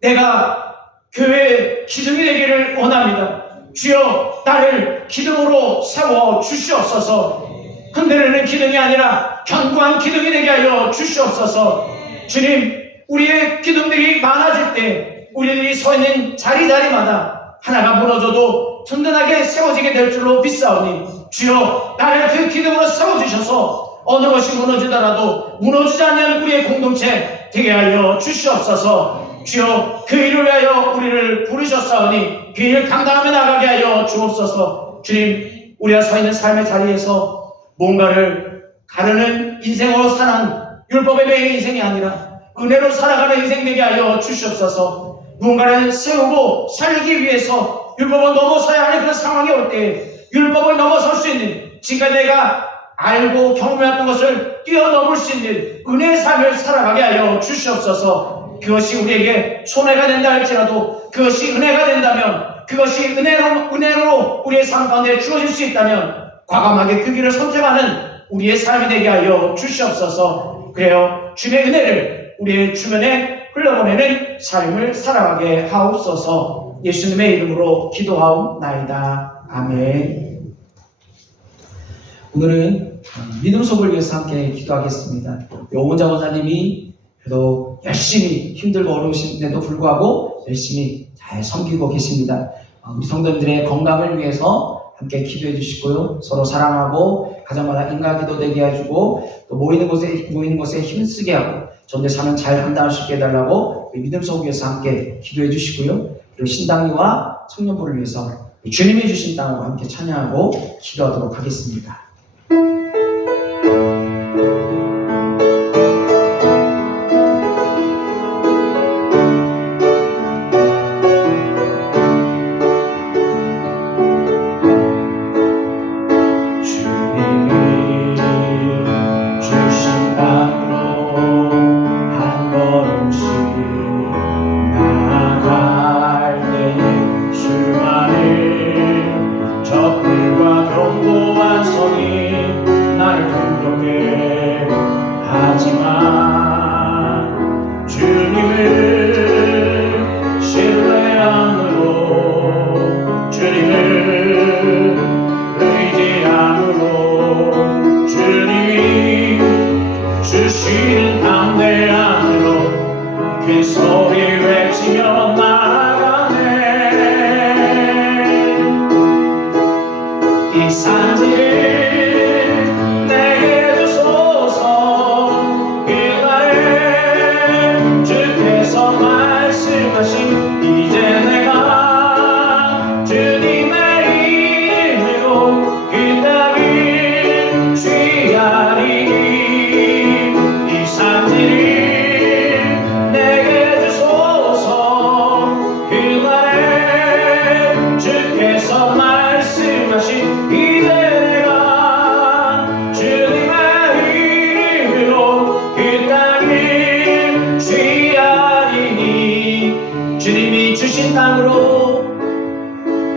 내가 교회의 기둥이 되기를 원합니다. 주여, 나를 기둥으로 세워 주시옵소서. 흔들리는 기둥이 아니라 견고한 기둥이 되게 하여 주시옵소서. 주님, 우리의 기둥들이 많아질 때 우리들이 서 있는 자리자리마다 하나가 무너져도 든든하게 세워지게 될 줄로 믿사오니 주여, 나를 그 기둥으로 세워주셔서 어느 것이 무너지더라도 무너지지 않는 우리의 공동체 되게 하여 주시옵소서. 주여, 그 일을 위하여 우리를 부르셨사오니 그 일을 감당하며 나가게 하여 주옵소서. 주님, 우리가 서 있는 삶의 자리에서 뭔가를 가르는 인생으로 사는 율법에 매인 인생이 아니라 은혜로 살아가는 인생 되게 하여 주시옵소서. 무언가를 세우고 살기 위해서 율법을 넘어서야 하는 그런 상황이 올 때 율법을 넘어설 수 있는, 지금까지 내가 알고 경험했던 것을 뛰어넘을 수 있는 은혜의 삶을 살아가게 하여 주시옵소서. 그것이 우리에게 손해가 된다 할지라도, 그것이 은혜가 된다면, 그것이 은혜로 우리의 삶 가운데 주어질 수 있다면 과감하게 그 길을 선택하는 우리의 삶이 되게 하여 주시옵소서. 그래요, 주님의 은혜를 우리의 주변에 흘러보내는 삶을 살아가게 하옵소서. 예수님의 이름으로 기도하옵나이다. 아멘. 오늘은 믿음 속을 위해서 함께 기도하겠습니다. 오은자 원사님이 그래도 열심히 힘들고 어려우신데도 불구하고 열심히 잘 섬기고 계십니다. 우리 성도님들의 건강을 위해서 함께 기도해 주시고요. 서로 사랑하고 가정마다 인가기도 되게 해주고 또 모이는 곳에 힘쓰게 하고 전대 사명 잘 감당할 수 있게 해달라고 믿음 속을 위해서 함께 기도해 주시고요. 그리고 신당이와 청년부를 위해서 주님이 주신 땅으로 함께 찬양하고 기도하도록 하겠습니다. 적들과 견고한 성이 주님이 주신 땅으로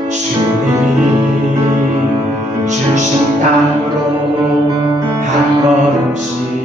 주님이 주신 땅